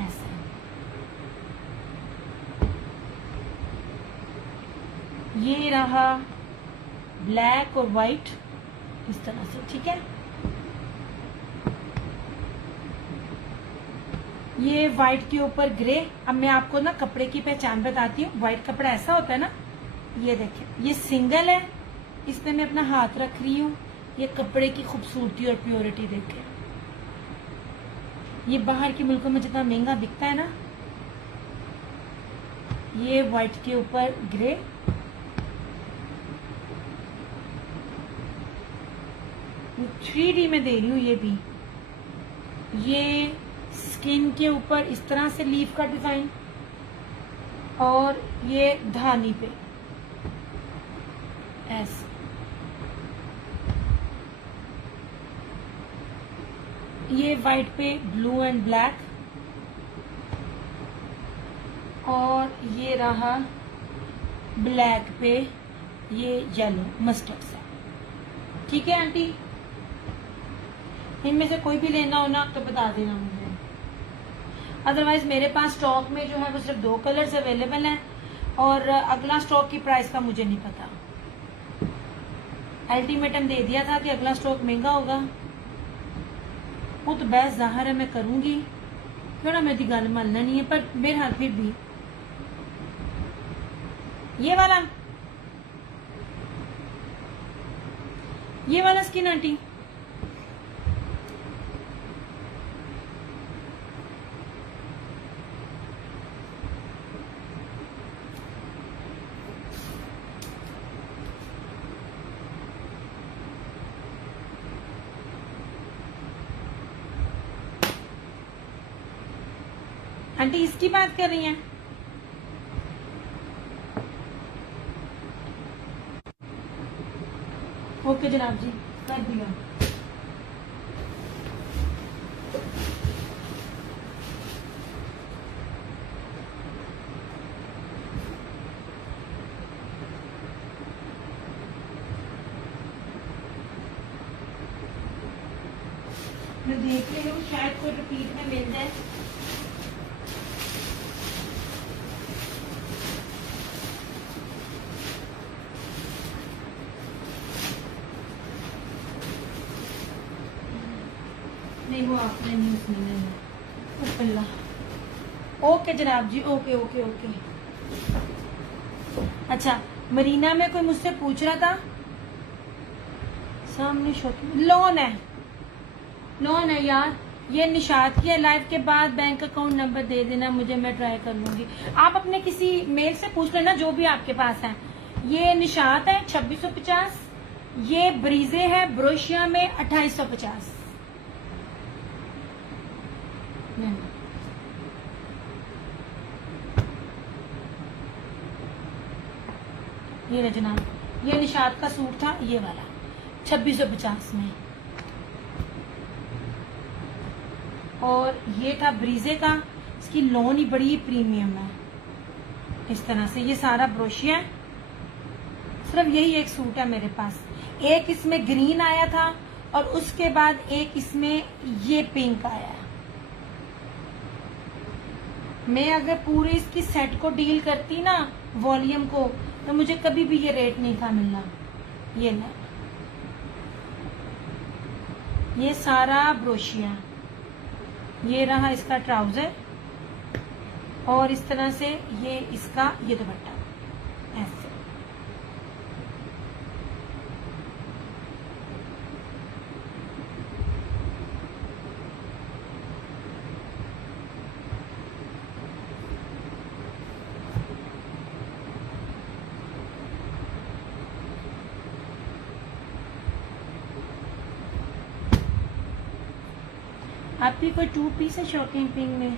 ऐसे। ये रहा ब्लैक और वाइट, इस तरह से। ठीक है, ये व्हाइट के ऊपर ग्रे। अब मैं आपको ना कपड़े की पहचान बताती हूँ। व्हाइट कपड़ा ऐसा होता है ना, ये देखें, ये सिंगल है, इसमें मैं अपना हाथ रख रही हूँ। ये कपड़े की खूबसूरती और प्योरिटी देखें। ये बाहर के मुल्कों में जितना महंगा बिकता है ना, ये व्हाइट के ऊपर ग्रे। मैं 3D में दे रही हूँ। ये भी, ये स्किन के ऊपर इस तरह से लीफ का डिजाइन, और ये धानी पे ऐसे। ये वाइट पे ब्लू एंड ब्लैक, और ये रहा ब्लैक पे ये येलो मस्टर्ड सा। ठीक है आंटी, इनमें से कोई भी लेना हो ना तो बता देना मुझे। अदरवाइज मेरे पास स्टॉक में जो है वो सिर्फ 2 कलर्स अवेलेबल हैं, और अगला स्टॉक की प्राइस का मुझे नहीं पता। अल्टीमेटम दे दिया था कि अगला स्टॉक महंगा होगा, वो तो बस जाहिर है मैं करूंगी, थोड़ा मेरी गल मानना नहीं है, पर मेरे हाथ फिर भी ये वाला स्किन आंटी, आंटी इसकी बात कर रही हैं? ओके जनाब जी, कर दिया। मैं देख रही हूँ शायद कोई रिपीट में मिल जाए। नहीं, वो आपने नहीं, उसमें नहीं। अल्लाह। ओके जनाब जी, ओके ओके ओके। अच्छा, मरीना में कोई मुझसे पूछ रहा था, सामने शॉपिंग लोन है यार। ये निशात की है। लाइव के बाद बैंक अकाउंट नंबर दे देना मुझे, मैं ट्राई कर लूंगी। आप अपने किसी मेल से पूछ लेना जो भी आपके पास है। ये निशात है 2650, ये ब्रीजे है ब्रोशिया में 2850। ये रजना, ये निशात का सूट था, ये वाला 2650 में। और ये था ब्रीजे का, इसकी लोन ही बड़ी प्रीमियम है इस तरह से। ये सारा ब्रोशिया है, सिर्फ यही एक सूट है मेरे पास। एक इसमें ग्रीन आया था और उसके बाद एक इसमें ये पिंक आया। मैं अगर पूरे इसकी सेट को डील करती ना, वॉल्यूम को, तो मुझे कभी भी ये रेट नहीं था मिलना। ये ना, ये सारा ब्रोशिया, ये रहा इसका ट्राउजर और इस तरह से ये इसका ये दुपट्टा ऐसे। आपकी कोई 2 पीस है शॉकिंग पिंक में?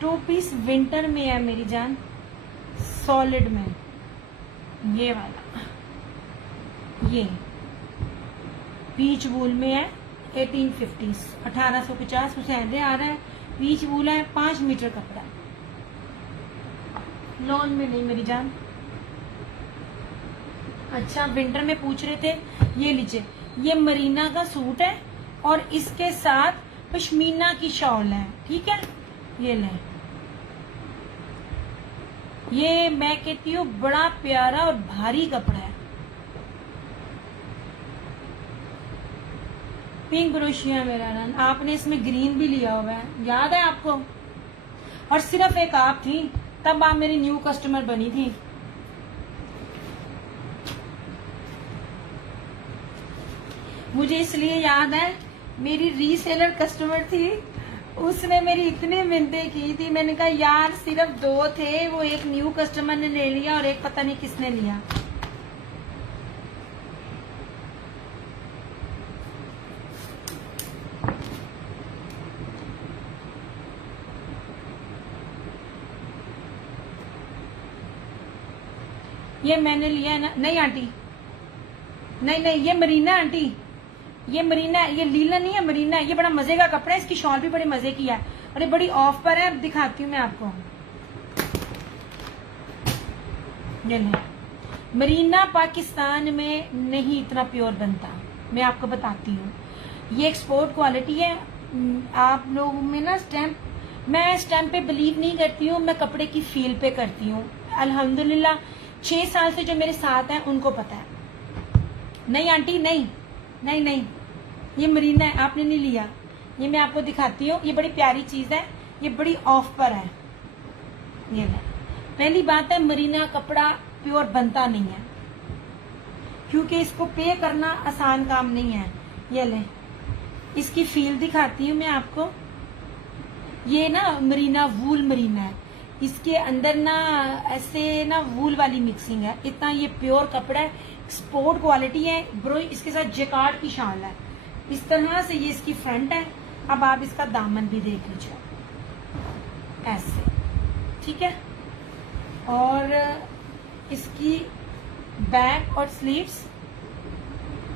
टू पीस विंटर में है मेरी जान, सॉलिड में। ये वाला, ये पीच वूल में है 1850, 1850 उसे ऐसे आ रहा है। पीच वूल है, 5 मीटर कपड़ा, लॉन में नहीं मेरी जान। अच्छा, विंटर में पूछ रहे थे, ये लीजिए, ये मरीना का सूट है और इसके साथ पश्मीना की शॉल है, ठीक है। ये ले, ये मैं कहती हूँ बड़ा प्यारा और भारी कपड़ा है। पिंक ब्रोशिया मेरा रन, आपने इसमें ग्रीन भी लिया हुआ है, याद है आपको? और सिर्फ एक आप थी तब, आप मेरी न्यू कस्टमर बनी थी। मुझे इसलिए याद है, मेरी रीसेलर कस्टमर थी, उसने मेरी इतनी मिन्नतें की थी। मैंने कहा यार सिर्फ 2 थे, वो एक न्यू कस्टमर ने ले लिया और एक पता नहीं किसने लिया। ये मैंने लिया है ना? नहीं आंटी, नहीं, ये मरीना आंटी, ये मरीना है, ये लीलन नहीं है, मरीना है। ये बड़ा मजे का कपड़ा है, इसकी शॉल भी बड़े मजे की है और ये बड़ी ऑफ पर है। दिखाती हूँ मैं आपको, ये मरीना पाकिस्तान में नहीं इतना प्योर बनता, मैं आपको बताती हूँ। ये एक्सपोर्ट क्वालिटी है। आप लोगों में ना स्टैम्प, मैं स्टैम्प पे बिलीव नहीं करती हूँ, मैं कपड़े की फील पे करती हूँ। अल्हम्दुलिल्लाह 6 साल से जो मेरे साथ हैं उनको पता है। नहीं आंटी, नहीं, ये मरीना है, आपने नहीं लिया। ये मैं आपको दिखाती हूँ, ये बड़ी प्यारी चीज है, ये बड़ी ऑफ पर है। ये ले, पहली बात है मरीना कपड़ा प्योर बनता नहीं है, क्योंकि इसको पे करना आसान काम नहीं है। ये ले, इसकी फील दिखाती हूँ मैं आपको। ये ना मरीना वूल मरीना है, इसके अंदर ना ऐसे ना वूल वाली मिक्सिंग है। इतना ये प्योर कपड़ा है, एक्सपोर्ट क्वालिटी है ब्रो। इसके साथ जेकार्ड की शाल है, इस तरह से ये इसकी फ्रंट है। अब आप इसका दामन भी देख लीजिए ऐसे, ठीक है। और इसकी बैक और स्लीव्स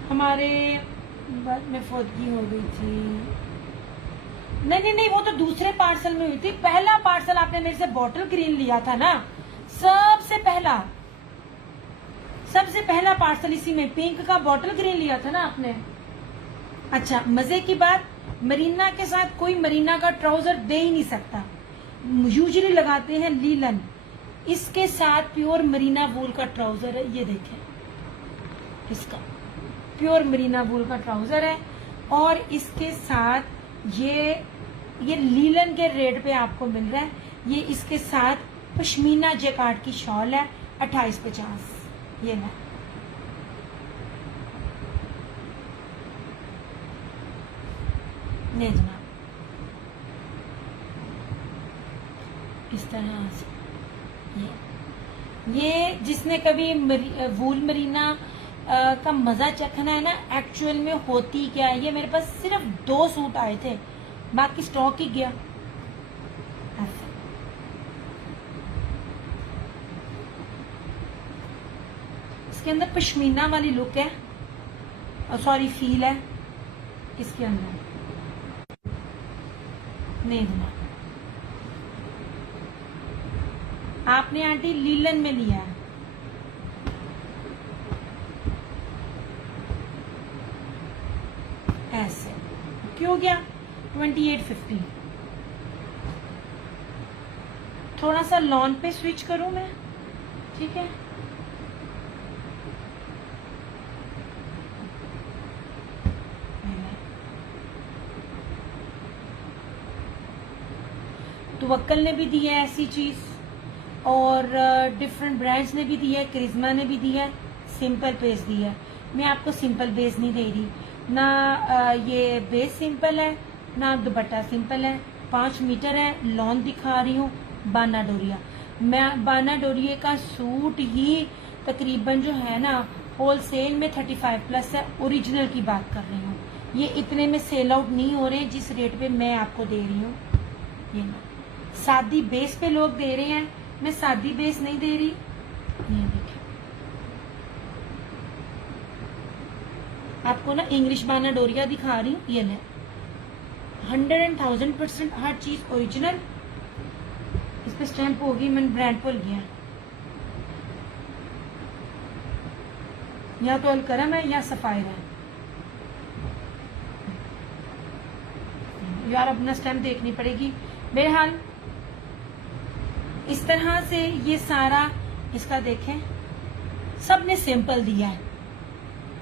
हमारे बाद में फौतगी हो गई थी। नहीं, वो तो दूसरे पार्सल में हुई थी। पहला पार्सल आपने मेरे से बॉटल ग्रीन लिया था ना, सबसे पहला पार्सल इसी में पिंक का बॉटल ग्रीन लिया था ना आपने। अच्छा, मजे की बात, मरीना के साथ कोई मरीना का ट्राउजर दे ही नहीं सकता, यूजुअली लगाते हैं लीलन। इसके साथ प्योर मरीना वूल का ट्राउजर है, ये देखें, इसका प्योर मरीना वूल का ट्राउजर है। और इसके साथ ये लीलन के रेट पे आपको मिल रहा है। ये इसके साथ पश्मीना जैकार्ड की शॉल है 2850। ये ना नहीं जनाब, इस तरह से ये जिसने कभी वूल मरीना का मजा चखना है ना, एक्चुअल में होती क्या है, ये मेरे पास सिर्फ 2 सूट आए थे, बाकी स्टॉक ही गया। इसके अंदर पश्मीना वाली लुक है, सॉरी फील है इसके अंदर। नहीं देना आपने आंटी लीलन में लिया है, ऐसे क्यों गया 2850। थोड़ा सा लॉन पे स्विच करूं मैं, ठीक है। तुवक्कल ने भी दी है ऐसी चीज, और डिफरेंट ब्रांड्स ने भी दी है, करिश्मा ने भी दी है, सिंपल बेस दी है। मैं आपको सिंपल बेस नहीं दे रही ना, ये बेस सिंपल है ना दुपट्टा सिंपल है। 5 मीटर है, लॉन दिखा रही हूँ बाना डोरिया। मैं बाना डोरिया का सूट ही तकरीबन जो है ना होलसेल में 35+ है, ओरिजिनल की बात कर रही हूँ। ये इतने में सेल आउट नहीं हो रहे जिस रेट पे मैं आपको दे रही हूँ। ये ना सादी बेस पे लोग दे रहे हैं, मैं सादी बेस नहीं दे रही। ये देखिए आपको ना इंग्लिश बाना डोरिया दिखा रही हूँ। ये ले 100% हर चीज ओरिजिनल। इस पे स्टैंप होगी, मैंने ब्रांड भूल गया, या तो अलकरम है या सफायर है। यार अपना स्टैंप देखनी पड़ेगी। बहरहाल इस तरह से ये सारा इसका देखें, सबने सिंपल दिया है,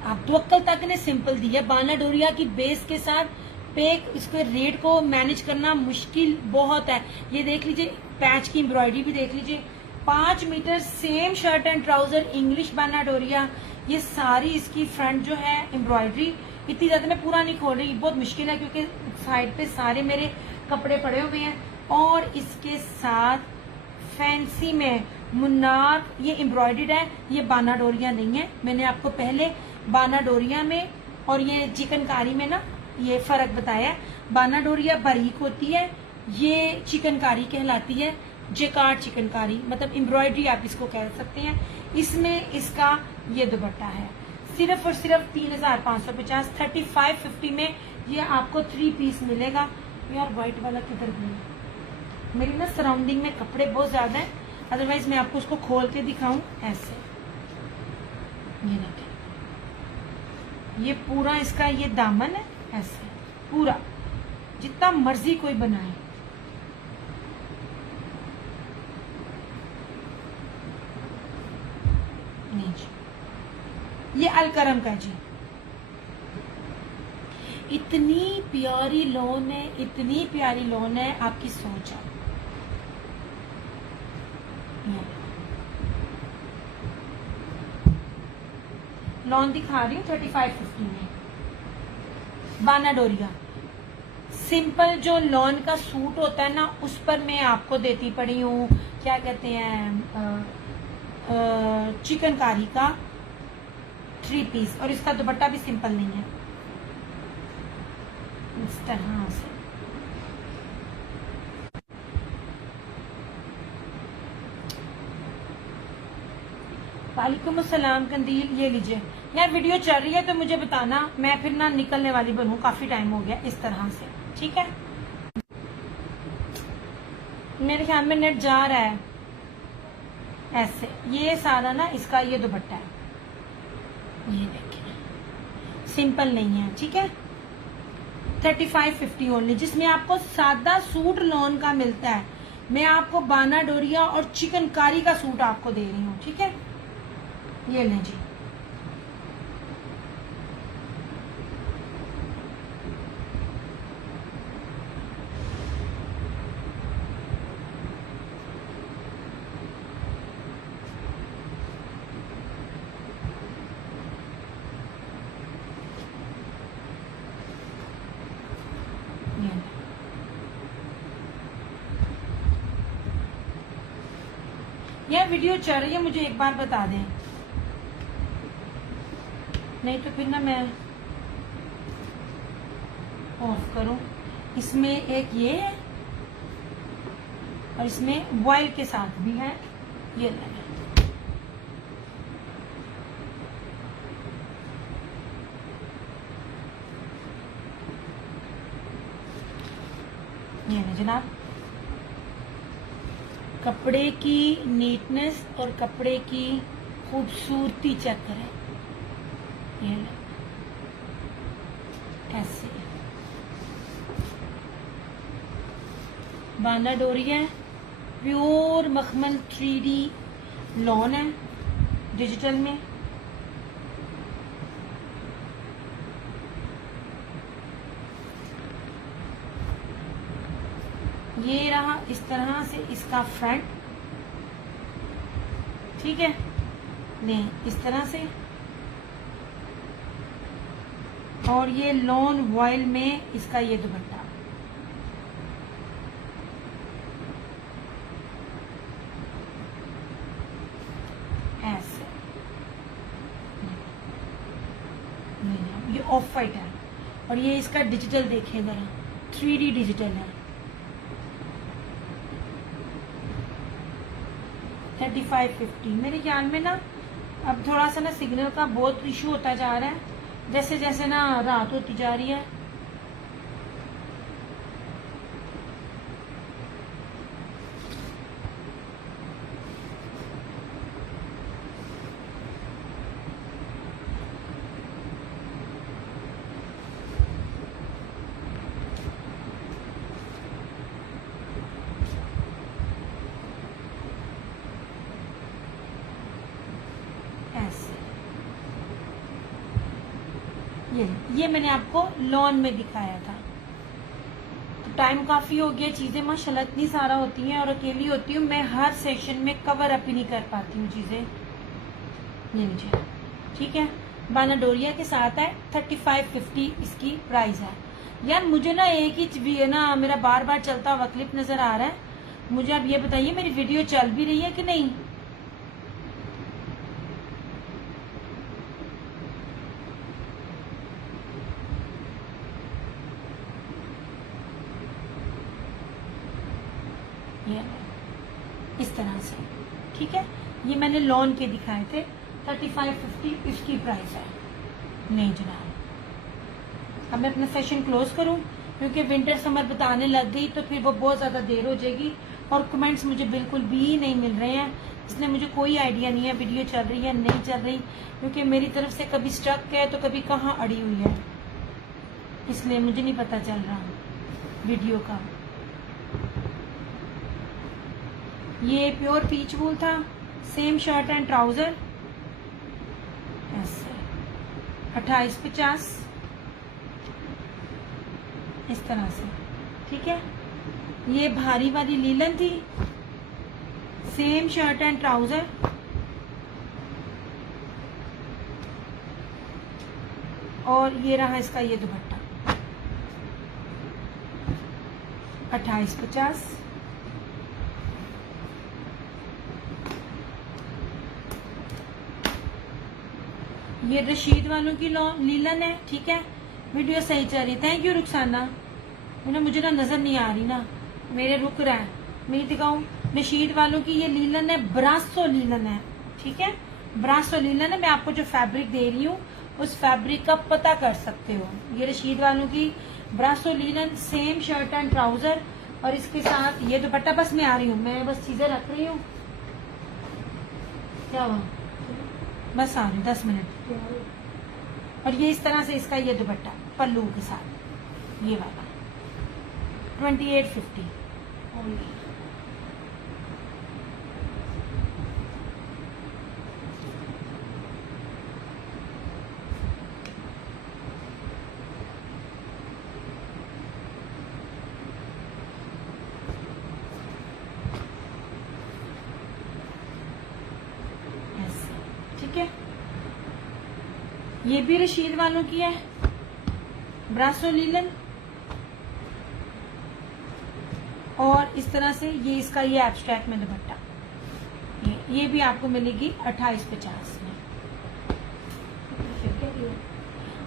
आप तुवक्कल तक ने सिंपल दिया। बाना डोरिया की बेस के साथ पे इसके रेट को मैनेज करना मुश्किल बहुत है। ये देख लीजिए पैच की एम्ब्रॉयडरी भी देख लीजिए, 5 metre same shirt and trouser English बाना डोरिया। ये सारी इसकी फ्रंट जो है एम्ब्रॉयडरी, इतनी ज्यादा मैं पूरा नहीं खोल रही, बहुत मुश्किल है क्योंकि साइड पे सारे मेरे कपड़े पड़े हुए हैं। और इसके साथ फैंसी में मुन्नार ये एम्ब्रॉयडर्ड है, ये बाना डोरिया नहीं है। मैंने आपको पहले बाना डोरिया में और ये चिकनकारी में ना ये फर्क बताया। बाना डोरिया बारीक होती है, ये चिकनकारी कहलाती है, जेकार्ड चिकनकारी, मतलब एम्ब्रॉयडरी आप इसको कह सकते हैं। इसमें इसका ये दुपट्टा है, सिर्फ और सिर्फ 3550, 3550 में ये आपको 3 पीस मिलेगा। यार व्हाइट वाला किधर गया? मेरी ना सराउंडिंग में कपड़े बहुत ज्यादा हैं, अदरवाइज मैं आपको उसको खोल के दिखाऊं। ऐसे ये देखें, ये पूरा इसका ये दामन है, ऐसे पूरा जितना मर्जी कोई बनाए। नहीं जी, ये अलकरम का जी, इतनी प्यारी लोन है, इतनी प्यारी लोन है, आपकी सोच है। लॉन दिखा रही हूँ 3550 में, बाना डोरिया। सिंपल जो लॉन का सूट होता है ना, उस पर मैं आपको देती पड़ी हूँ, क्या कहते हैं, चिकनकारी का 3 पीस, और इसका दुपट्टा भी सिंपल नहीं है, इस तरह से। वालेकुम अस्सलाम कंदील, ये लीजिए। यार वीडियो चल रही है तो मुझे बताना, मैं फिर ना निकलने वाली बनूं, काफी टाइम हो गया। इस तरह से ठीक है, मेरे ख्याल में नेट जा रहा है। ऐसे ये सारा ना इसका ये दुपट्टा है, ये देखिए सिंपल नहीं है, ठीक है। 3550 ओनली, जिसमें आपको सादा सूट लॉन का मिलता है। मैं आपको बाना डोरिया और चिकनकारी का सूट आपको दे रही हूँ, ठीक है। ये लें जी, यह वीडियो चल रही है, मुझे एक बार बता दें, नहीं तो फिर ना मैं ऑफ करूं। इसमें एक ये है और इसमें वॉइल के साथ भी है, ये लगा। ये है जनाब, कपड़े की नीटनेस और कपड़े की खूबसूरती चेक करें। ये ऐसे बांदा डोरी है, प्योर मखमल 3D लॉन है डिजिटल में। ये रहा इस तरह से इसका फ्रंट, ठीक है, नहीं इस तरह से, और ये लॉन वॉइल में इसका ये दुपट्टा। ऐसे ये ऑफ वाइट है और ये इसका डिजिटल देखें जरा, 3D डिजिटल है। 3550। मेरे ख्याल में ना अब थोड़ा सा ना सिग्नल का बहुत इशू होता जा रहा है, जैसे जैसे ना रात होती जा रही है। ये मैंने आपको लॉन में दिखाया था। तो टाइम काफी हो गया, चीजें माशाल्लाह इतनी सारा होती हैं और अकेली होती हूँ मैं, हर सेशन में कवर अप ही नहीं कर पाती हूँ चीजें। ये लीजिए, ठीक है, बाना डोरिया के साथ है, 3550 इसकी प्राइस है। यार मुझे ना एक ही ना मेरा बार बार चलता हुआ क्लिप नजर आ रहा है, मुझे आप ये बताइए मेरी वीडियो चल भी रही है कि नहीं। ये इस तरह से, ठीक है, ये मैंने लॉन के दिखाए थे, 3550 इसकी प्राइस है। नहीं जनाब, अब मैं अपना सेशन क्लोज करूं क्योंकि विंटर समर बताने लग गई तो फिर वो बहुत ज्यादा देर हो जाएगी और कमेंट्स मुझे बिल्कुल भी नहीं मिल रहे हैं, इसलिए मुझे कोई आइडिया नहीं है वीडियो चल रही है नहीं चल रही, क्योंकि मेरी तरफ से कभी स्टक है तो कभी कहाँ अड़ी हुई है, इसलिए मुझे नहीं पता चल रहा वीडियो का। ये प्योर पीच वूल था, सेम शर्ट एंड ट्राउजर, ऐसे 2850 इस तरह से, ठीक है। ये भारी वाली लीलन थी, सेम शर्ट एंड ट्राउजर, और ये रहा इसका ये दुपट्टा 2850। ये रशीद वालों की लीलन है, ठीक है, वीडियो सही चल रही। थैंक यू रुखसाना, मुझे ना नजर नहीं आ रही ना, मेरे रुक रहा है, मैं दिखाऊं। रशीद वालों की ये लीलन है, ब्रासो लीलन है, ठीक है, ब्रासो लीलन है। मैं आपको जो फैब्रिक दे रही हूँ उस फैब्रिक का पता कर सकते हो। ये रशीद वालों की ब्रासो लीलन, सेम शर्ट एंड ट्राउजर, और इसके साथ ये दुपट्टा। बस मैं आ रही हूँ, मैं बस चीजें रख रही हूँ। क्या हुआ? बस आ रही 10 मिनट। और ये इस तरह से इसका ये दुपट्टा पल्लू के साथ, ये वाला 2850 ओनली। ठीक है, ये भी रशीद वालों की है, ब्रासो लीलन, और इस तरह से ये इसका ये एब्स्ट्रैक्ट में दुपट्टा। ये भी आपको मिलेगी 2850 में।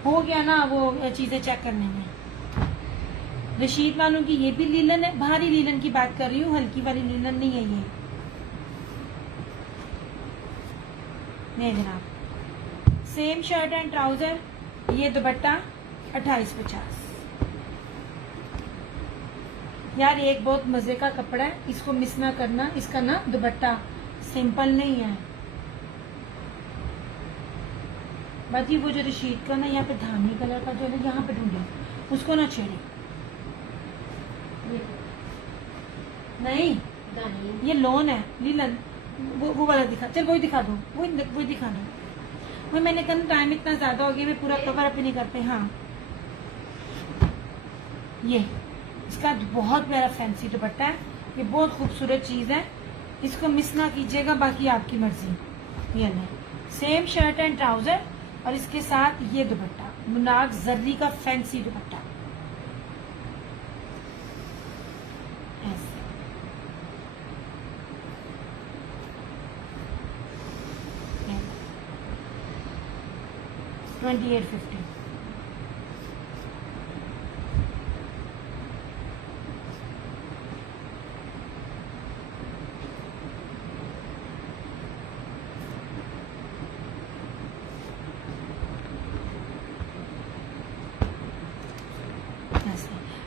हो गया ना वो चीजें चेक करने में। रशीद वालों की ये भी लीलन है, भारी लीलन की बात कर रही हूँ, हल्की वाली लीलन नहीं है ये। नहीं जनाब, सेम शर्ट एंड ट्राउजर, ये दुपट्टा 2850। यार एक बहुत मजे का कपड़ा है, इसको मिस ना करना। इसका ना दुपट्टा सिंपल नहीं है। बाकी वो जो रशीद का ना यहाँ पे धानी कलर का जो है यहाँ पे ढूंढे, उसको ना छेड़े। नहीं ये लोन है लीलन, वो वाला दिखा, चल वही दिखा दो, वही दिखा दो। वो मैंने कहा टाइम इतना ज्यादा हो गया, मैं पूरा कवर अप नहीं करते। हाँ ये इसका बहुत प्यारा फैंसी दुपट्टा है, ये बहुत खूबसूरत चीज है, इसको मिस ना कीजिएगा। बाकी आपकी मर्जी। ये नहीं, सेम शर्ट एंड ट्राउजर और इसके साथ ये दुपट्टा, मुनाक जर्री का फैंसी दुपट्टा। ऐसे 2850।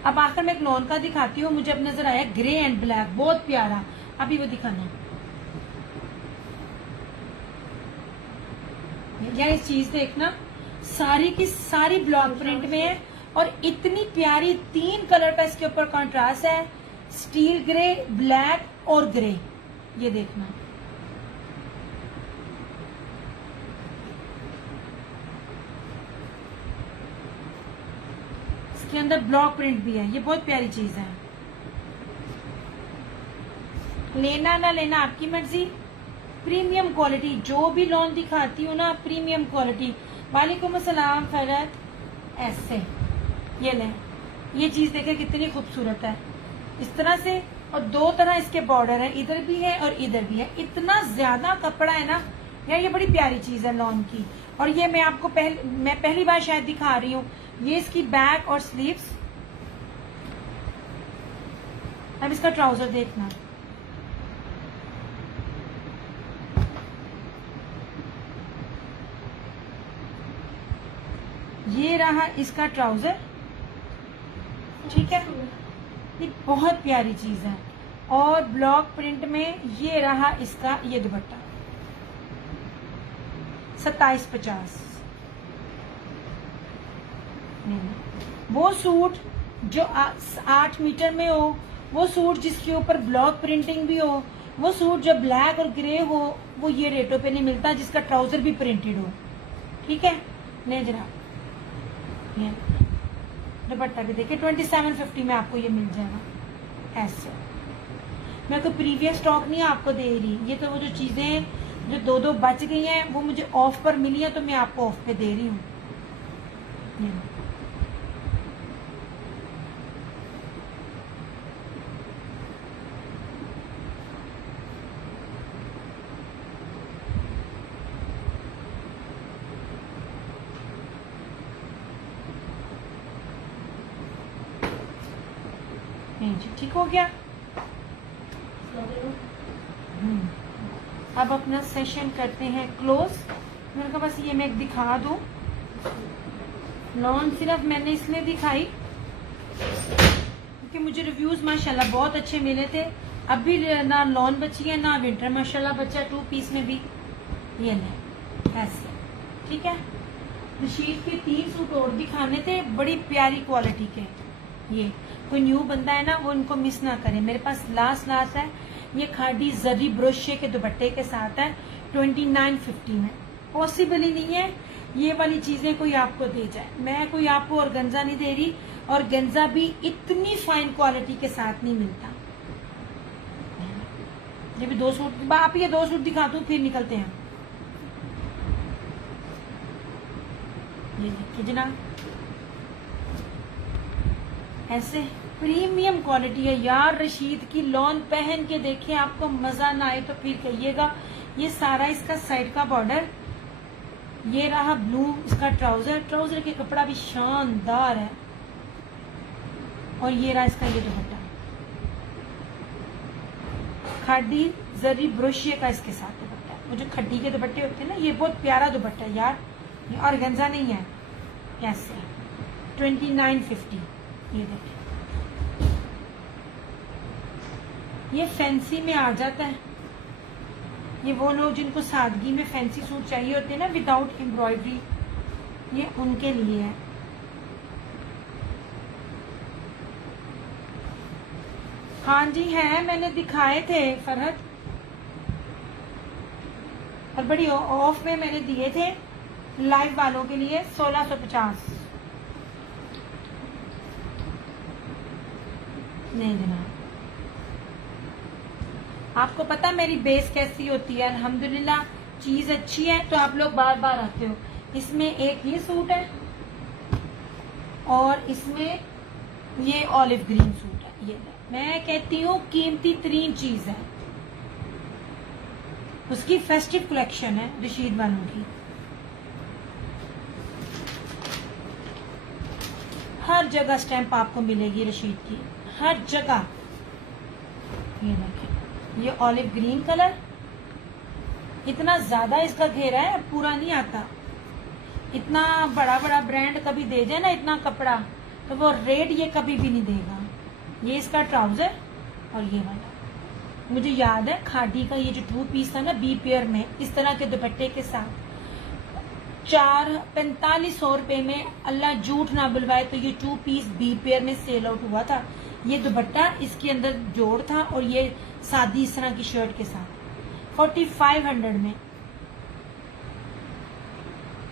अब आखिर में एक लॉन का दिखाती हूँ, मुझे अब नजर आया ग्रे एंड ब्लैक, बहुत प्यारा। अभी वो दिखाना यार, इस चीज देखना, सारी की सारी ब्लॉक प्रिंट में है और इतनी प्यारी 3 कलर का इसके ऊपर कॉन्ट्रास्ट है, स्टील ग्रे, ब्लैक और ग्रे। ये देखना, इसके अंदर ब्लॉक प्रिंट भी है, ये बहुत प्यारी चीज है। लेना ना लेना आपकी मर्जी। प्रीमियम क्वालिटी, जो भी लॉन दिखाती हूँ ना, प्रीमियम क्वालिटी। वालेकुम अस्सलाम फरत। ऐसे ये ले, ये चीज देखे कितनी खूबसूरत है, इस तरह से। और 2 तरह इसके बॉर्डर है, इधर भी है और इधर भी है। इतना ज्यादा कपड़ा है ना यार, ये बड़ी प्यारी चीज है लॉन की। और ये मैं आपको मैं पहली बार शायद दिखा रही हूँ। ये इसकी बैक और स्लीव्स। अब इसका ट्राउजर देखना, ये रहा इसका ट्राउजर, ठीक है। ये बहुत प्यारी चीज है। और ब्लॉक प्रिंट में ये रहा इसका ये दुपट्टा 2750। वो सूट जो 8 मीटर में हो, वो सूट जिसके ऊपर ब्लॉक प्रिंटिंग भी हो, वो सूट जो ब्लैक और ग्रे हो, वो ये रेटों पे नहीं मिलता, जिसका ट्राउजर भी प्रिंटेड हो, ठीक है। नहीं जनाब, ये दुपट्टा भी देखिए 2750 में आपको ये मिल जाएगा। ऐसे मैं कोई प्रीवियस स्टॉक नहीं आपको दे रही, ये तो वो जो चीजें जो 2 बच गई हैं वो मुझे ऑफ पर मिली है, तो मैं आपको ऑफ पे दे रही हूँ। ठीक हो गया। अब अपना सेशन करते हैं क्लोज। मैंने कहा बस ये मैं दिखा दूं, लॉन सिर्फ मैंने इसलिए दिखाई क्योंकि मुझे रिव्यूज माशाल्लाह बहुत अच्छे मिले थे। अभी ना लॉन बची है ना विंटर माशाल्लाह बचा, 2 पीस में भी। ये नहीं ऐसे, ठीक है। रशीद के 3 सूट और दिखाने थे, बड़ी प्यारी क्वालिटी के। ये कोई न्यू बंदा है ना, वो इनको मिस ना करे। मेरे पास लास्ट है, ये खादी जरी ब्रोशे के दुपट्टे के साथ है 2950 में। पॉसिबल ही नहीं है ये वाली चीजें कोई आपको दे जाए। मैं कोई आपको ऑर्गेन्जा नहीं दे रही, और गेंजा भी इतनी फाइन क्वालिटी के साथ नहीं मिलता। ये भी 2 सूट, आप ये 2 सूट दिखा दूं फिर निकलते हैं। ये देखिए जनाब, ऐसे प्रीमियम क्वालिटी है यार। रशीद की लॉन पहन के देखिए, आपको मजा ना आए तो फिर कहिएगा। ये सारा इसका साइड का बॉर्डर, ये रहा ब्लू इसका ट्राउजर। ट्राउजर के कपड़ा भी शानदार है। और ये रहा इसका ये दुपट्टा, खादी जरी ब्रोशिया का इसके साथ दुपट्टा है। वो जो खड्डी के दुपट्टे होते हैं ना, ये बहुत प्यारा दुपट्टा है यार। ये ऑर्गेन्जा नहीं है। कैसे 2950। ये देखिए, ये फैंसी में आ जाता है। ये वो लोग जिनको सादगी में फैंसी सूट चाहिए होते हैं ना विदाउट एम्ब्रॉयडरी, ये उनके लिए है। हाँ जी है, मैंने दिखाए थे फरहत, और बड़ी ऑफ में मैंने दिए थे लाइव वालों के लिए 1650। नहीं जनाब, आपको पता मेरी बेस कैसी होती है। अल्हम्दुलिल्लाह चीज अच्छी है तो आप लोग बार बार आते हो। इसमें एक ये सूट है और इसमें ये ऑलिव ग्रीन सूट है। ये मैं कहती हूँ कीमती तरीन चीज है। उसकी फेस्टिव कलेक्शन है रशीद वालों की। हर जगह स्टैंप आपको मिलेगी रशीद की, हर जगह। ये देखें, ये ऑलिव ग्रीन कलर, इतना ज्यादा इसका घेरा है, पूरा नहीं आता। इतना बड़ा बड़ा ब्रांड कभी दे जाए ना इतना कपड़ा, तो वो रेट ये कभी भी नहीं देगा। ये इसका ट्राउजर और ये वाला, मुझे याद है खादी का ये जो 2 पीस था ना बी पेयर में, इस तरह के दुपट्टे के साथ 4500 रुपए में, अल्लाह झूठ ना बुलवाए तो ये 2 पीस बी पेयर में सेल आउट हुआ था। ये दुपट्टा, इसके अंदर जोड़ था और ये सादी इस तरह की शर्ट के साथ 4500 में।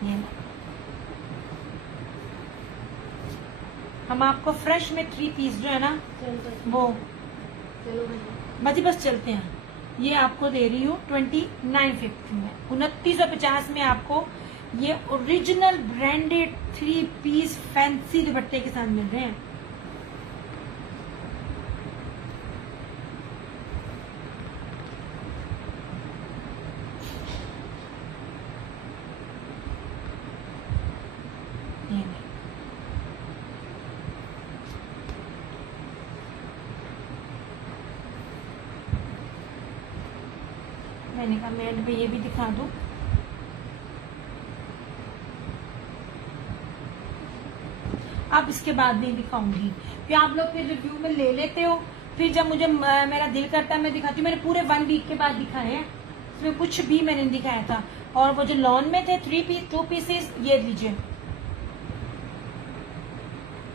ये हम आपको फ्रेश में 3 पीस जो है ना वो बस चलते हैं। ये आपको दे रही हूँ 2950 में। 2950 में आपको ये ओरिजिनल ब्रांडेड 3 पीस फैंसी दुपट्टे के साथ मिल रहे हैं। मैंने कहा मैं एंड पे ये भी दिखा दूं। अब इसके बाद नहीं दिखाऊंगी कि आप लोग फिर रिव्यू में ले लेते हो, फिर जब मुझे मेरा दिल करता है मैं दिखाती हूँ। मैंने पूरे 1 वीक के बाद दिखाए हैं, इसमें कुछ भी मैंने नहीं दिखाया था। और वो जो लॉन में थे 2 पीसेस, ये लीजिए,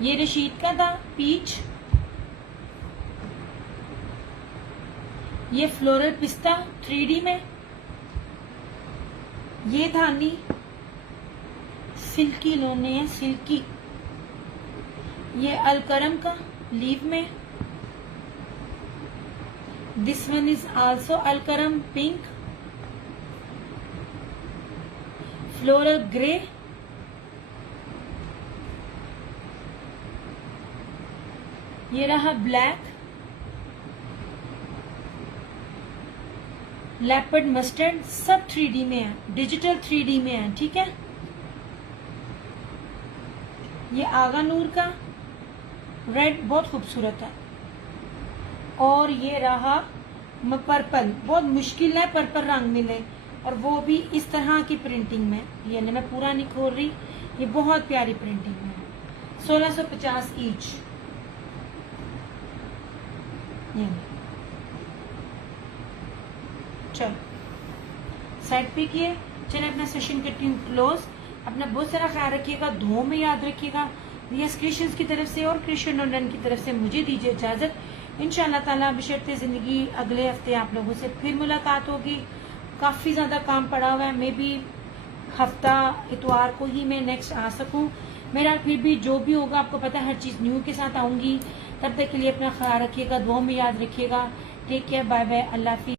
ये रशीद का था पीच, ये फ्लोरल पिस्ता 3D में, ये धानी सिल्की लोने है, सिल्की, ये अलकरम का लीव में, this one is also Alkaram pink, floral grey, ये रहा ब्लैक, लेपर्ड मस्टर्ड, सब 3D में है, डिजिटल 3D में है, ठीक है। ये आगा नूर का रेड बहुत खूबसूरत है। और ये रहा पर्पल, बहुत मुश्किल है पर्पल रंग मिले, और वो भी इस तरह की प्रिंटिंग में। ये मैं पूरा नहीं खोल रही, ये बहुत प्यारी प्रिंटिंग में है। 1650 ईच। चलो साइड पे किए, चले अपना सेशन करती हूँ क्लोज। अपना बहुत सारा ख्याल रखिएगा, दुआओं में याद रखिएगा। यस क्रिश्चियंस की तरफ से और क्रिश्चियन लंदन की तरफ से मुझे दीजिए इजाजत। इंशाअल्लाह ताला बशर्ते जिंदगी अगले हफ्ते आप लोगों से फिर मुलाकात होगी। काफी ज्यादा काम पड़ा हुआ है, मे बी हफ्ता इतवार को ही मैं नेक्स्ट आ सकूं। मेरा फिर भी जो भी होगा आपको पता है, हर चीज न्यू के साथ आऊंगी। तब तक के लिए अपना ख्याल रखिएगा, दुआओं में याद रखिएगा। टेक केयर, बाय बाय, अल्लाह हाफिज़।